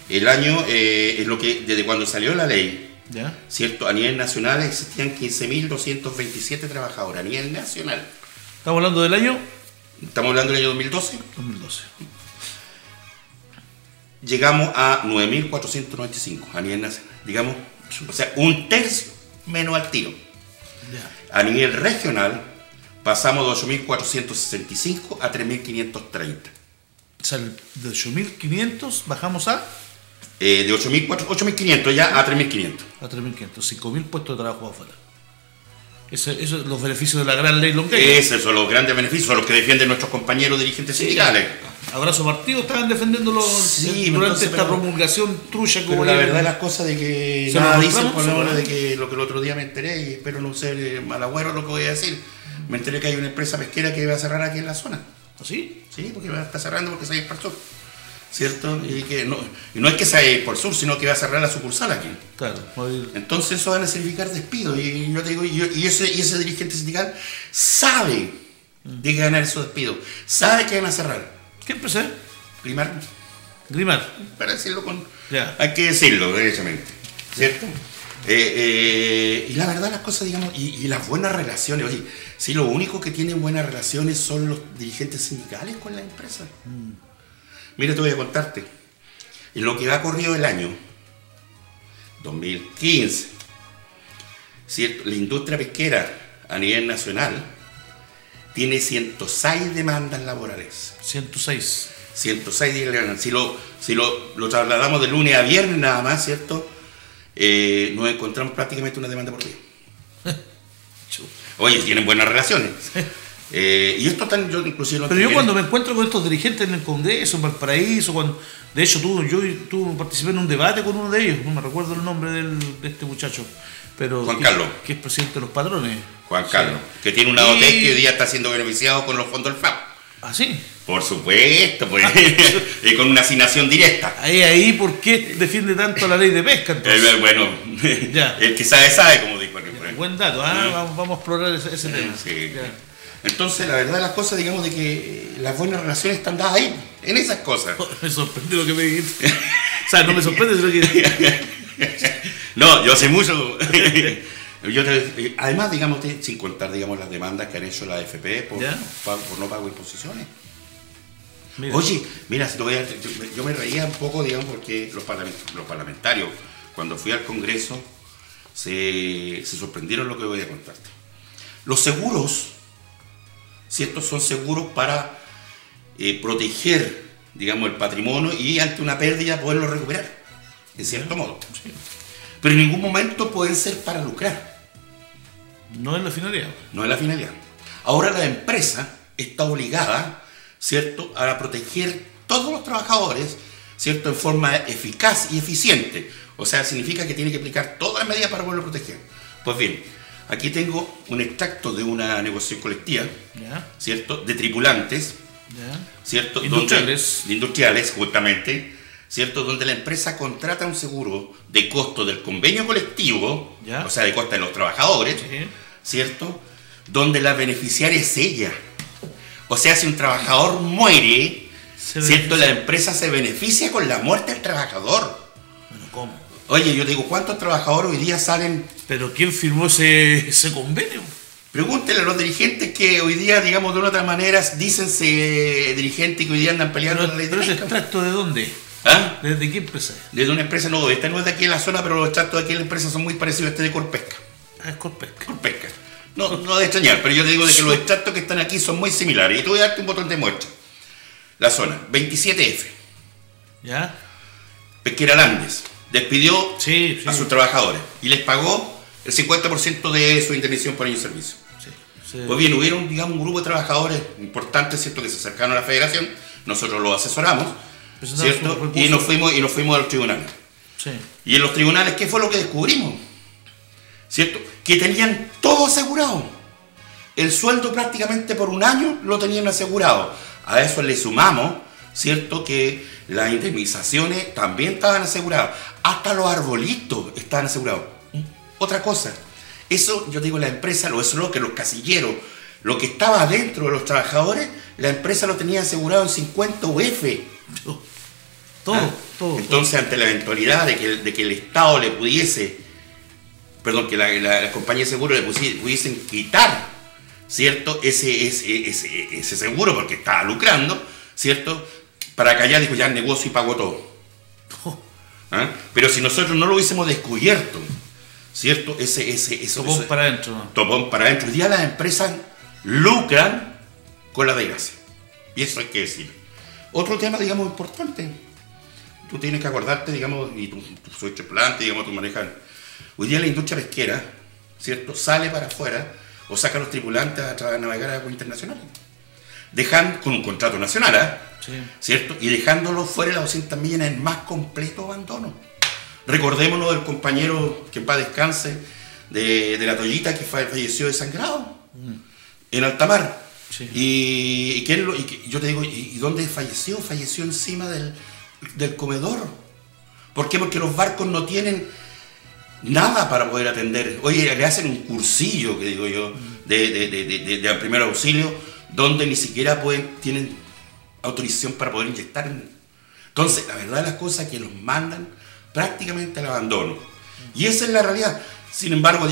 El año, es lo que, desde cuando salió la ley, ¿ya? ¿Cierto? A nivel nacional existían 15.227 trabajadores, a nivel nacional. ¿Estamos hablando del año? Estamos hablando del año 2012. 2012. Llegamos a 9.495 a nivel nacional, digamos, o sea, un tercio menos al tiro. Ya. A nivel regional, pasamos de 8.465 a 3.530. O sea, de 8.500 bajamos a... De 8.500 ya a 3.500. A 3.500, 5.000 puestos de trabajo afuera. Eso es los beneficios de la gran ley Longueira. Esos son los grandes beneficios, son los que defienden nuestros compañeros dirigentes sindicales. Abrazo Partido estaban defendiéndolo durante esta promulgación trucha. Pero la verdad las cosas de que nada dicen por ahora de que lo que el otro día me enteré, y espero no ser malagüero lo que voy a decir, me enteré que hay una empresa pesquera que va a cerrar aquí en la zona. ¿Así? Sí, porque va a estar cerrando porque se va a ir para el sur, ¿cierto? Y no es que se vaya a ir por el sur, sino que va a cerrar la sucursal aquí. Claro. Entonces eso van a significar despido. Y yo te digo, y ese dirigente sindical sabe de que ganar esos despidos, sabe que van a cerrar. ¿Qué empresa es? Grimar. Para decirlo hay que decirlo, derechamente, ¿cierto? Y la verdad las cosas, digamos, y las buenas relaciones, oye, si lo único que tienen buenas relaciones son los dirigentes sindicales con la empresa. Mira, te voy a contarte, en lo que va corrido el año 2015, ¿cierto? La industria pesquera a nivel nacional tiene 106 demandas laborales. 106. 106 días laborales. Si lo trasladamos de lunes a viernes nada más, ¿cierto? Nos encontramos prácticamente una demanda por día. Oye, tienen buenas relaciones. Y esto tan, yo inclusive... Pero yo cuando me encuentro con estos dirigentes en el Congreso, en Valparaíso, de hecho yo participé en un debate con uno de ellos, no me recuerdo el nombre de este muchacho, pero Juan Carlos, que es presidente de los patrones. Juan Carlos, que tiene una OTEC que hoy día está siendo beneficiado con los fondos del FAP. ¿Ah, sí? Por supuesto, pues, con una asignación directa. Ahí, ¿por qué defiende tanto la ley de pesca entonces? Bueno, ya. El que sabe, como dijo. Buen dato, vamos a explorar ese tema. Sí. Entonces, la verdad de las cosas, digamos, de que las buenas relaciones están dadas ahí, en esas cosas. Me sorprende lo que me dijiste. O sea, no me sorprende, sino que... No, yo sé mucho. Además, digamos, sin contar, digamos, las demandas que han hecho la AFP por no pago de imposiciones. Mira. Oye, mira, yo me reía un poco, digamos, porque los parlamentarios, cuando fui al Congreso, se sorprendieron lo que voy a contarte. Los seguros, ¿cierto? Son seguros para proteger, digamos, el patrimonio y ante una pérdida poderlo recuperar, en cierto modo. Sí. Pero en ningún momento pueden ser para lucrar. No es la finalidad. No es la finalidad. Ahora la empresa está obligada, ¿cierto?, a proteger todos los trabajadores, ¿cierto?, en forma eficaz y eficiente. O sea, significa que tiene que aplicar todas las medidas para poderlo proteger. Pues bien, aquí tengo un extracto de una negociación colectiva, ¿cierto?, de tripulantes, ¿cierto?, industriales, justamente, ¿cierto?, donde la empresa contrata un seguro de costo del convenio colectivo, o sea, de costa de los trabajadores, ¿cierto?, donde la beneficiaria es ella. O sea, si un trabajador muere, ¿cierto?, la empresa se beneficia con la muerte del trabajador. Bueno, ¿cómo? Oye, yo te digo, ¿cuántos trabajadores hoy día salen? ¿Pero quién firmó ese convenio? Pregúntele a los dirigentes que hoy día, digamos, de una otra manera, dícense dirigentes que hoy día andan peleando la ley de pesca. ¿Pero ese extracto de dónde? ¿Ah? ¿Desde qué empresa? Desde una empresa, no, esta no es de aquí en la zona, pero los extractos de aquí en la empresa son muy parecidos a este de Corpesca. Ah, es Corpesca. Corpesca. No de extrañar, pero yo te digo de que los extractos que están aquí son muy similares. Y te voy a darte un botón de muestra. La zona, 27F. ¿Ya? Pesquera Landes despidió a sus trabajadores y les pagó el 50% de su indemnización por año de servicio. Pues bien, hubieron, digamos, un grupo de trabajadores importantes, ¿cierto?, que se acercaron a la federación, nosotros los asesoramos, ¿cierto?, y nos fuimos a los tribunales. Sí. Y en los tribunales, ¿qué fue lo que descubrimos? ¿Cierto? Que tenían todo asegurado. El sueldo prácticamente por un año lo tenían asegurado. A eso le sumamos, ¿cierto?, que las indemnizaciones también estaban aseguradas. Hasta los arbolitos estaban asegurados. Otra cosa, eso, yo digo, la empresa, eso es lo que los casilleros, lo que estaba dentro de los trabajadores, la empresa lo tenía asegurado en 50 UF. Todo. Entonces, ante la eventualidad de que el Estado le pudiese, que la compañía de seguro le pudiesen quitar, ¿cierto?, ese seguro porque estaba lucrando, ¿cierto?, para callar, dijo, ya el negocio y pagó todo. Pero si nosotros no lo hubiésemos descubierto, ¿cierto?, Topón para adentro. Topón para adentro. Hoy día las empresas lucran con la desgracia. Y eso hay que decir. Otro tema, digamos, importante. Tú tienes que acordarte, digamos, y tú soy tripulante, digamos, tú manejas. Hoy día la industria pesquera, ¿cierto?, sale para afuera o saca a los tripulantes a navegar a aguas internacionales. Dejando con un contrato nacional, ¿cierto? Y dejándolos fuera de las 200 millas en el más completo abandono. Recordémonos del compañero que en paz descanse, de la Toyita, que falleció desangrado en alta mar. Sí. Y yo te digo, ¿y dónde falleció? Falleció encima del comedor. ¿Por qué? Porque los barcos no tienen nada para poder atender. Oye, le hacen un cursillo, que digo yo, de primer auxilio, donde ni siquiera tienen autorización para poder inyectar. Entonces, la verdad de las cosas es que los mandan prácticamente al abandono. Y esa es la realidad. Sin embargo,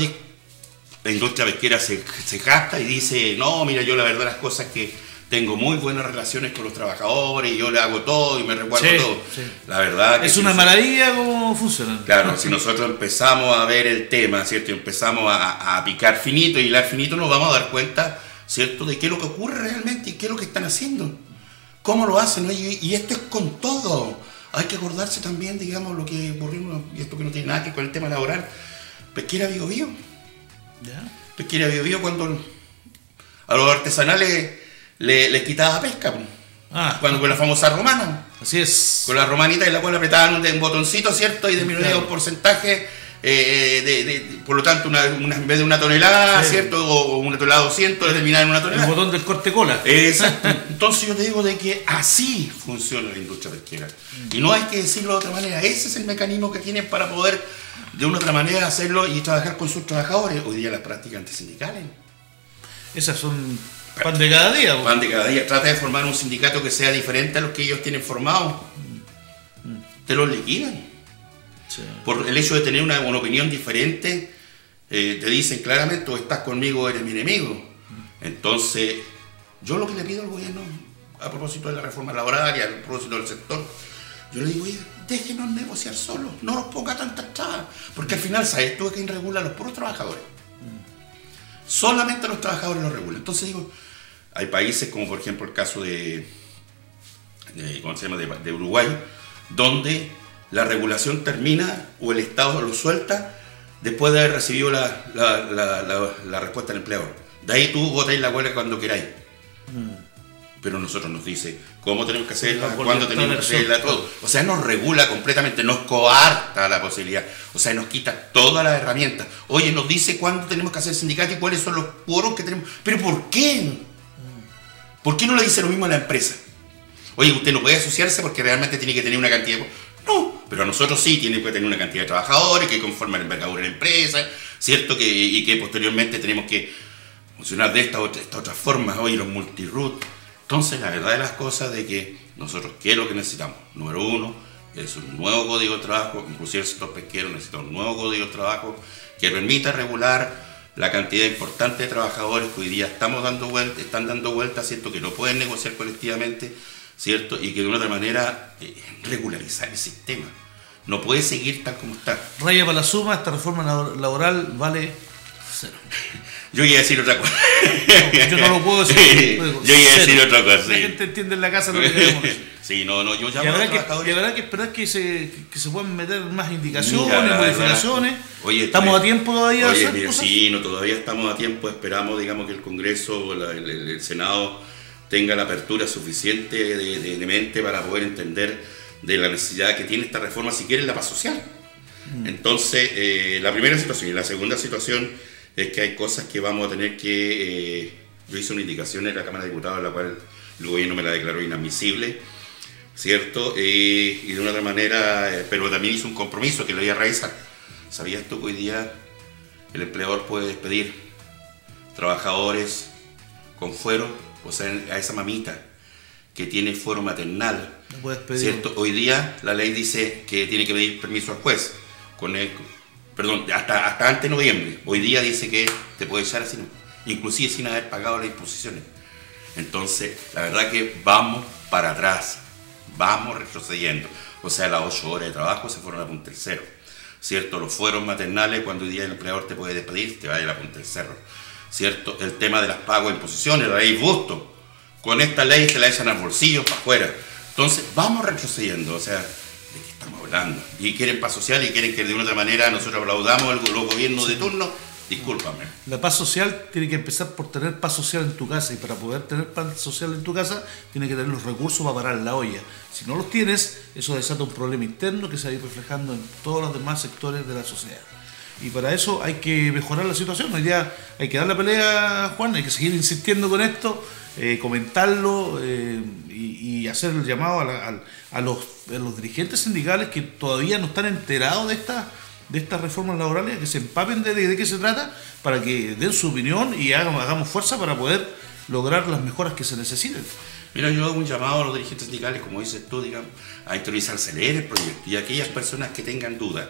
la industria pesquera se jacta y dice, no, mira, yo la verdad de las cosas es que tengo muy buenas relaciones con los trabajadores, y yo le hago todo y me resguardo todo. Sí. La verdad que es una maravilla cómo funciona. Claro, si nosotros empezamos a ver el tema, ¿cierto? Y empezamos a picar finito y hilar finito, nos vamos a dar cuenta, ¿cierto?, de qué es lo que ocurre realmente y qué es lo que están haciendo. ¿Cómo lo hacen? ¿No? Y esto es con todo. Hay que acordarse también, digamos, lo que ocurrió, y esto que no tiene nada que ver con el tema laboral. Pesquera Biobío. ¿Ya? Pesquera Biobío, cuando a los artesanales les quitaba pesca. Cuando con la famosa romana. Así es. Con la romanita, en la cual apretaban un botoncito, ¿cierto? Y disminuía un porcentaje. Por lo tanto, en vez de una tonelada, sí, ¿cierto? O una tonelada 200, terminaba en una tonelada. El botón del corte cola. Exacto. Entonces yo te digo de que así funciona la industria pesquera. Y no hay que decirlo de otra manera. Ese es el mecanismo que tienen para poder, de una otra manera, hacerlo y trabajar con sus trabajadores. Hoy día las prácticas antisindicales. Esas son pan de cada día. Pan de cada día. Trata de formar un sindicato que sea diferente a los que ellos tienen formados. Te los liquidan. Sí. Por el hecho de tener una opinión diferente, te dicen claramente, o estás conmigo o eres mi enemigo. Entonces, yo lo que le pido al gobierno, a propósito de la reforma laboral y a propósito del sector, yo le digo, oye, déjenos negociar solos, no nos ponga tantas trabas, porque al final, ¿sabes tú quién regula? Los puros trabajadores. Solamente los trabajadores los regulan. Entonces digo, hay países como por ejemplo el caso ¿cómo se llama? De Uruguay, donde la regulación termina o el Estado lo suelta después de haber recibido la respuesta del empleador. De ahí tú votáis la huelga cuando queráis. Pero nosotros nos dice cómo tenemos que hacerla, cuándo tenemos que hacerla, todo. O sea, nos regula completamente, nos coarta la posibilidad. O sea, nos quita todas las herramientas. Oye, nos dice cuándo tenemos que hacer el sindicato y cuáles son los quórum que tenemos. ¿Pero por qué? ¿Por qué no le dice lo mismo a la empresa? Oye, usted no puede asociarse porque realmente tiene que tener una cantidad de... No, pero a nosotros sí tiene que tener una cantidad de trabajadores que conforman la envergadura de la empresa, ¿cierto? Y que posteriormente tenemos que funcionar de esta otra forma. Oye, los multiroot. Entonces, la verdad de las cosas de que nosotros, ¿qué es lo que necesitamos? Número uno, es un nuevo código de trabajo, inclusive el sector pesquero necesita un nuevo código de trabajo que permita regular la cantidad importante de trabajadores que hoy día están dando vueltas, ¿cierto? Que no pueden negociar colectivamente, ¿cierto? Y que de una otra manera regularizar el sistema. No puede seguir tal como está. Raya para la suma, esta reforma laboral vale cero. Yo iba a decir otra cosa. Yo no lo puedo decir. Yo iba a decir otra cosa. La gente entiende en la casa lo que queremos decir. Sí, no, yo llamo y a los trabajadores. Y habrá que esperar que se puedan meter más indicaciones, modificaciones. Oye, ¿Estamos a tiempo todavía de hacer mira, cosas? Sí, no, todavía estamos a tiempo. Esperamos, digamos, que el Congreso o el Senado tenga la apertura suficiente de mente para poder entender de la necesidad que tiene esta reforma, si quieren, la paz social. Entonces, la primera situación. Y la segunda situación es que hay cosas que vamos a tener que... yo hice una indicación en la Cámara de Diputados, la cual el gobierno me la declaró inadmisible, ¿cierto? Y de una otra manera, pero también hice un compromiso que lo iba a realizar. ¿Sabías tú que hoy día el empleador puede despedir trabajadores con fuero? O sea, a esa mamita que tiene fuero maternal, no puedes pedir. ¿Cierto? Hoy día la ley dice que tiene que pedir permiso al juez, hasta antes de noviembre. Hoy día dice que te puede echar así, inclusive sin haber pagado las imposiciones. Entonces, la verdad que vamos para atrás, vamos retrocediendo. O sea, las 8 horas de trabajo se fueron a punta del cerro, ¿cierto? Los fueros maternales, cuando hoy día el empleador te puede despedir, te va a ir a punta del cerro, ¿cierto? El tema de las pagos de imposiciones, la ley Busto, con esta ley te la echan al bolsillo para afuera. Entonces, vamos retrocediendo, o sea, ¿de qué estamos hablando? Y quieren paz social y quieren que de una otra manera nosotros aplaudamos los gobiernos de turno. Discúlpame. La paz social tiene que empezar por tener paz social en tu casa, y para poder tener paz social en tu casa tienes que tener los recursos para parar la olla. Si no los tienes, eso desata un problema interno que se va a ir reflejando en todos los demás sectores de la sociedad. Y para eso hay que mejorar la situación. Hoy día hay que dar la pelea, Juan, hay que seguir insistiendo con esto. comentarlo y hacer el llamado a los dirigentes sindicales que todavía no están enterados de estas reformas laborales, que se empapen de qué se trata, para que den su opinión y hagamos fuerza para poder lograr las mejoras que se necesiten. Mira, yo hago un llamado a los dirigentes sindicales, como dices tú, digamos, a interiorizarse, leer el proyecto, y a aquellas personas que tengan dudas,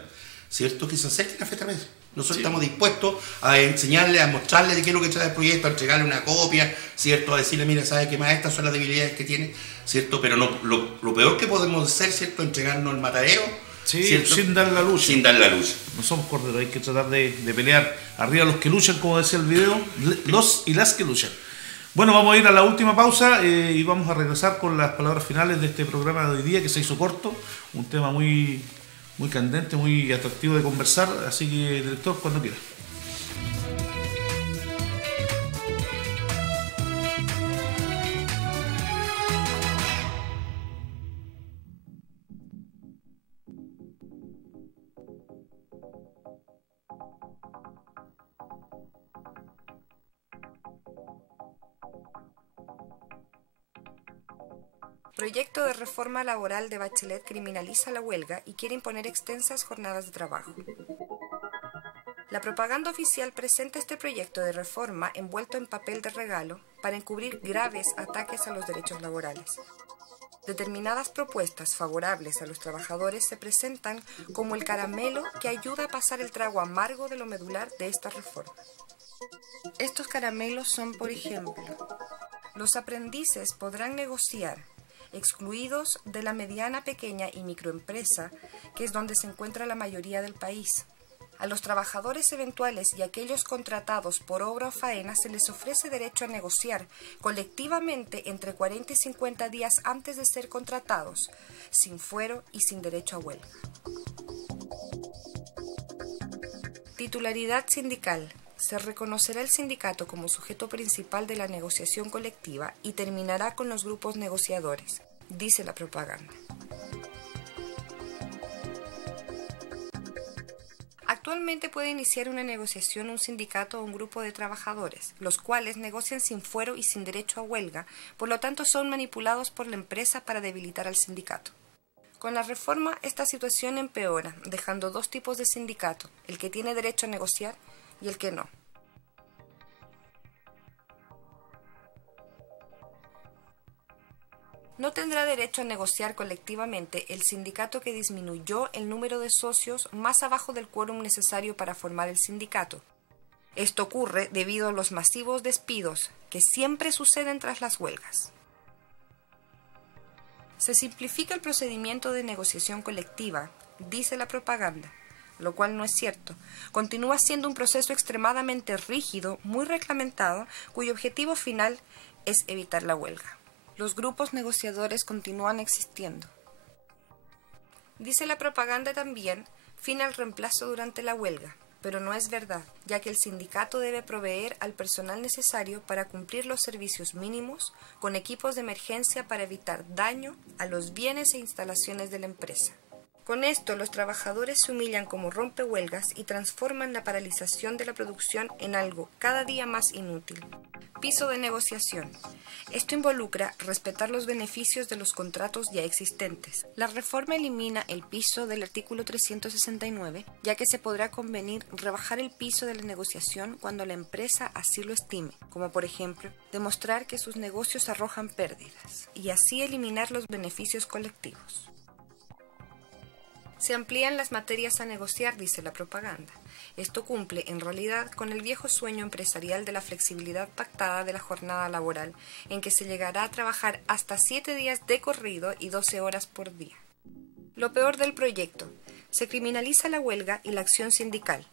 ¿cierto?, que se acerquen a FETAMED. Nosotros estamos dispuestos a enseñarle, a mostrarle de qué es lo que trae el proyecto, a entregarle una copia, ¿cierto?, a decirle, mira, ¿sabe qué más? Estas son las debilidades que tiene, ¿cierto? Pero no, lo peor que podemos hacer, ¿cierto?, entregarnos el matadero, ¿cierto?, sin dar la lucha. Sin dar la lucha. No somos corderos, hay que tratar de pelear arriba los que luchan, como decía el video, los y las que luchan. Bueno, vamos a ir a la última pausa y vamos a regresar con las palabras finales de este programa de hoy día, que se hizo corto, un tema muy candente, muy atractivo de conversar, así que, director, cuando quiera. Proyecto de reforma laboral de Bachelet criminaliza la huelga y quiere imponer extensas jornadas de trabajo. La propaganda oficial presenta este proyecto de reforma envuelto en papel de regalo para encubrir graves ataques a los derechos laborales. Determinadas propuestas favorables a los trabajadores se presentan como el caramelo que ayuda a pasar el trago amargo de lo medular de esta reforma. Estos caramelos son, por ejemplo, los aprendices podrán negociar, excluidos de la mediana, pequeña y microempresa, que es donde se encuentra la mayoría del país. A los trabajadores eventuales y aquellos contratados por obra o faena se les ofrece derecho a negociar colectivamente entre 40 y 50 días antes de ser contratados, sin fuero y sin derecho a huelga. Titularidad sindical. Se reconocerá el sindicato como sujeto principal de la negociación colectiva y terminará con los grupos negociadores, dice la propaganda. Actualmente puede iniciar una negociación un sindicato o un grupo de trabajadores, los cuales negocian sin fuero y sin derecho a huelga, por lo tanto son manipulados por la empresa para debilitar al sindicato. Con la reforma, esta situación empeora, dejando dos tipos de sindicato, el que tiene derecho a negociar y el que no. No tendrá derecho a negociar colectivamente el sindicato que disminuyó el número de socios más abajo del quórum necesario para formar el sindicato. Esto ocurre debido a los masivos despidos que siempre suceden tras las huelgas. Se simplifica el procedimiento de negociación colectiva, dice la propaganda, lo cual no es cierto. Continúa siendo un proceso extremadamente rígido, muy reglamentado, cuyo objetivo final es evitar la huelga. Los grupos negociadores continúan existiendo. Dice la propaganda también, fin al reemplazo durante la huelga, pero no es verdad, ya que el sindicato debe proveer al personal necesario para cumplir los servicios mínimos con equipos de emergencia para evitar daño a los bienes e instalaciones de la empresa. Con esto, los trabajadores se humillan como rompehuelgas y transforman la paralización de la producción en algo cada día más inútil. Piso de negociación. Esto involucra respetar los beneficios de los contratos ya existentes. La reforma elimina el piso del artículo 369, ya que se podrá convenir rebajar el piso de la negociación cuando la empresa así lo estime, como por ejemplo, demostrar que sus negocios arrojan pérdidas, y así eliminar los beneficios colectivos. Se amplían las materias a negociar, dice la propaganda. Esto cumple, en realidad, con el viejo sueño empresarial de la flexibilidad pactada de la jornada laboral, en que se llegará a trabajar hasta 7 días de corrido y 12 horas por día. Lo peor del proyecto: se criminaliza la huelga y la acción sindical.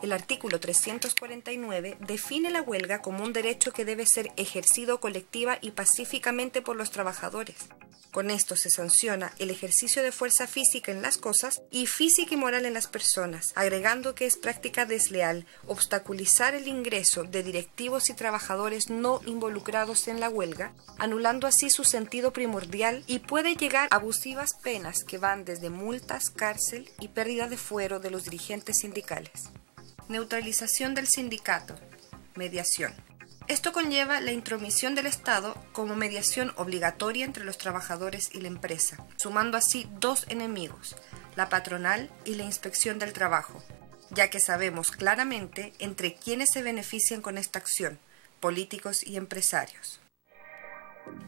El artículo 349 define la huelga como un derecho que debe ser ejercido colectiva y pacíficamente por los trabajadores. Con esto se sanciona el ejercicio de fuerza física en las cosas y física y moral en las personas, agregando que es práctica desleal obstaculizar el ingreso de directivos y trabajadores no involucrados en la huelga, anulando así su sentido primordial, y puede llegar a abusivas penas que van desde multas, cárcel y pérdida de fuero de los dirigentes sindicales. Neutralización del sindicato. Mediación. Esto conlleva la intromisión del Estado como mediación obligatoria entre los trabajadores y la empresa, sumando así dos enemigos, la patronal y la inspección del trabajo, ya que sabemos claramente entre quienes se benefician con esta acción, políticos y empresarios.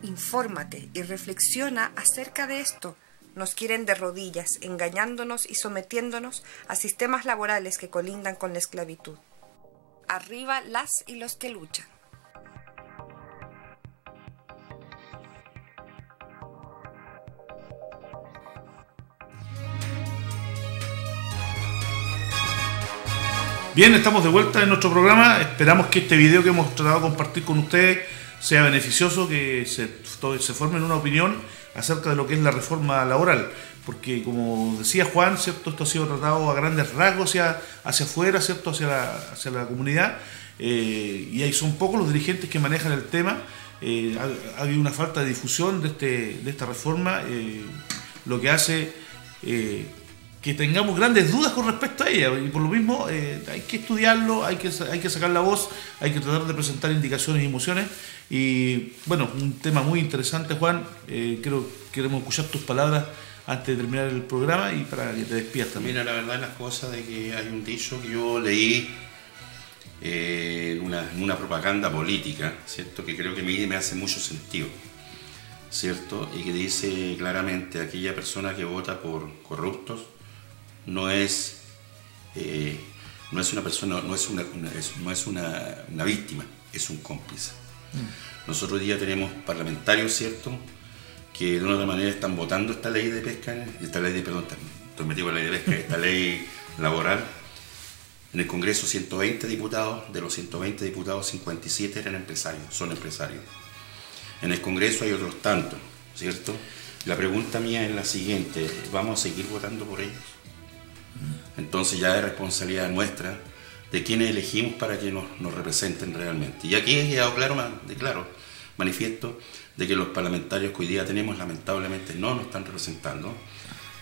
Infórmate y reflexiona acerca de esto. Nos quieren de rodillas, engañándonos y sometiéndonos a sistemas laborales que colindan con la esclavitud. Arriba las y los que luchan. Bien, estamos de vuelta en nuestro programa. Esperamos que este video que hemos tratado de compartir con ustedes sea beneficioso, que se formen una opinión acerca de lo que es la reforma laboral. Porque, como decía Juan, ¿cierto?, esto ha sido tratado a grandes rasgos hacia afuera, ¿cierto?, hacia la comunidad. Y ahí son pocos los dirigentes que manejan el tema. Ha habido una falta de difusión de esta reforma, lo que hace que tengamos grandes dudas con respecto a ella, y por lo mismo hay que estudiarlo, hay que sacar la voz, hay que tratar de presentar indicaciones y emociones. Y bueno, un tema muy interesante, Juan. Queremos escuchar tus palabras antes de terminar el programa y para que te despidas también. Mira, la verdad es las cosas de que hay un dicho que yo leí en una propaganda política, ¿cierto?, que creo que me hace mucho sentido, ¿cierto?, y que dice claramente: aquella persona que vota por corruptos no es una persona, no es una víctima, es un cómplice. Nosotros hoy día tenemos parlamentarios, ¿cierto?, que de una u otra manera están votando esta ley de pesca, esta ley laboral. En el Congreso 120 diputados, de los 120 diputados 57 eran empresarios, son empresarios. En el Congreso hay otros tantos, ¿cierto? La pregunta mía es la siguiente: ¿vamos a seguir votando por ellos? Entonces ya es responsabilidad nuestra de quienes elegimos para que nos representen realmente. Y aquí he quedado claro, manifiesto, de que los parlamentarios que hoy día tenemos lamentablemente no nos están representando,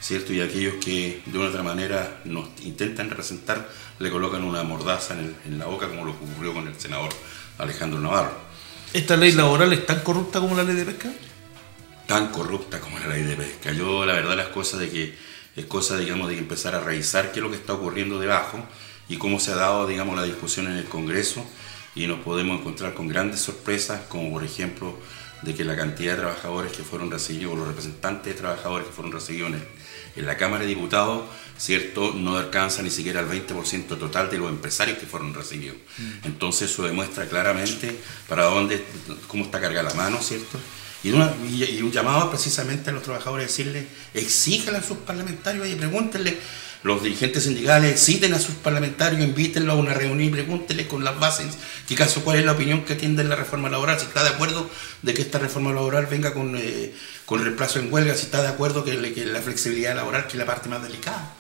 ¿cierto? Y aquellos que de una u otra manera nos intentan representar le colocan una mordaza en la boca, como lo que ocurrió con el senador Alejandro Navarro. ¿Esta ley laboral es tan corrupta como la ley de pesca? Tan corrupta como la ley de pesca. Yo, la verdad, las cosas de que es cosa, digamos, de empezar a revisar qué es lo que está ocurriendo debajo y cómo se ha dado, digamos, la discusión en el Congreso, y nos podemos encontrar con grandes sorpresas, como por ejemplo de que la cantidad de trabajadores que fueron recibidos, los representantes de trabajadores que fueron recibidos en la Cámara de Diputados, ¿cierto?, no alcanza ni siquiera el 20% total de los empresarios que fueron recibidos. Entonces eso demuestra claramente cómo está cargada la mano, ¿cierto? Y un llamado precisamente a los trabajadores, decirles: exíjanle a sus parlamentarios y pregúntenle. Los dirigentes sindicales citen a sus parlamentarios, invítenlo a una reunión y pregúntenle con las bases cuál es la opinión que tiene de la reforma laboral, si está de acuerdo de que esta reforma laboral venga con reemplazo en huelga, si está de acuerdo que la flexibilidad laboral, que es la parte más delicada.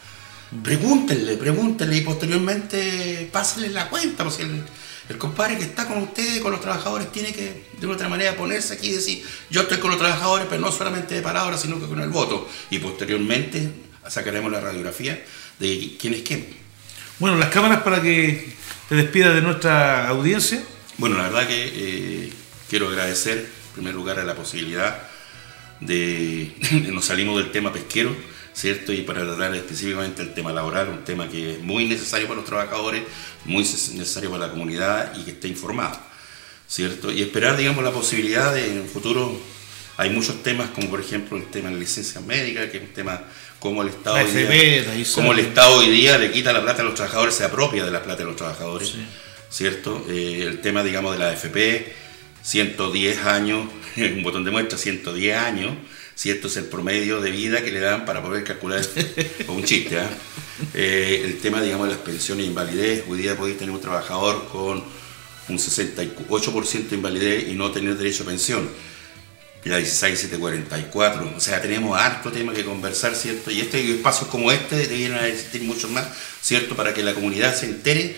Pregúntenle y posteriormente pásenle la cuenta, pues el compadre que está con ustedes, con los trabajadores, tiene que de una otra manera ponerse aquí y decir: yo estoy con los trabajadores, pero no solamente de palabra, sino que con el voto. Y posteriormente sacaremos la radiografía de quién es quién. Bueno, las cámaras para que te despidas de nuestra audiencia. Bueno, la verdad que quiero agradecer en primer lugar a la posibilidad de nos salimos del tema pesquero, ¿cierto? Y para tratar específicamente el tema laboral, un tema que es muy necesario para los trabajadores, muy necesario para la comunidad y que esté informada, ¿cierto? Y esperar, digamos, la posibilidad de en el futuro. Hay muchos temas, como por ejemplo el tema de la licencia médica, que es un tema como el Estado hoy día le quita la plata a los trabajadores, se apropia de la plata de los trabajadores, sí, ¿cierto? El tema, digamos, de la AFP, 110 años, un botón de muestra, 110 años, ¿cierto? Es el promedio de vida que le dan para poder calcular, un chiste, ¿eh? El tema, digamos, de las pensiones de invalidez. Hoy día podéis tener un trabajador con un 68% de invalidez y no tener derecho a pensión. La 16744, o sea, tenemos harto tema que conversar, ¿cierto? Y espacios como este deberían existir muchos más, ¿cierto? Para que la comunidad se entere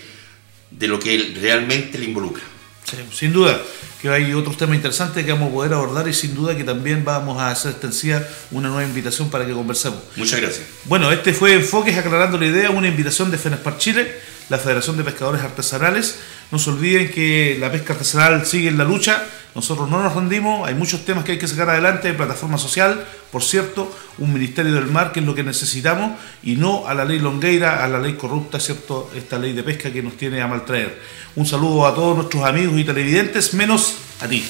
de lo que realmente le involucra. Sí, sin duda que hay otros temas interesantes que vamos a poder abordar, y sin duda que también vamos a hacer extensiva una nueva invitación para que conversemos. Muchas gracias. Bueno, este fue Enfoques Aclarando la Idea, una invitación de FENASPAR Chile, la Federación de Pescadores Artesanales, No se olviden que la pesca artesanal sigue en la lucha, nosotros no nos rendimos, hay muchos temas que hay que sacar adelante, plataforma social, por cierto, un Ministerio del Mar, que es lo que necesitamos, y no a la ley Longueira, a la ley corrupta, ¿cierto? Esta ley de pesca que nos tiene a maltraer. Un saludo a todos nuestros amigos y televidentes, menos a ti.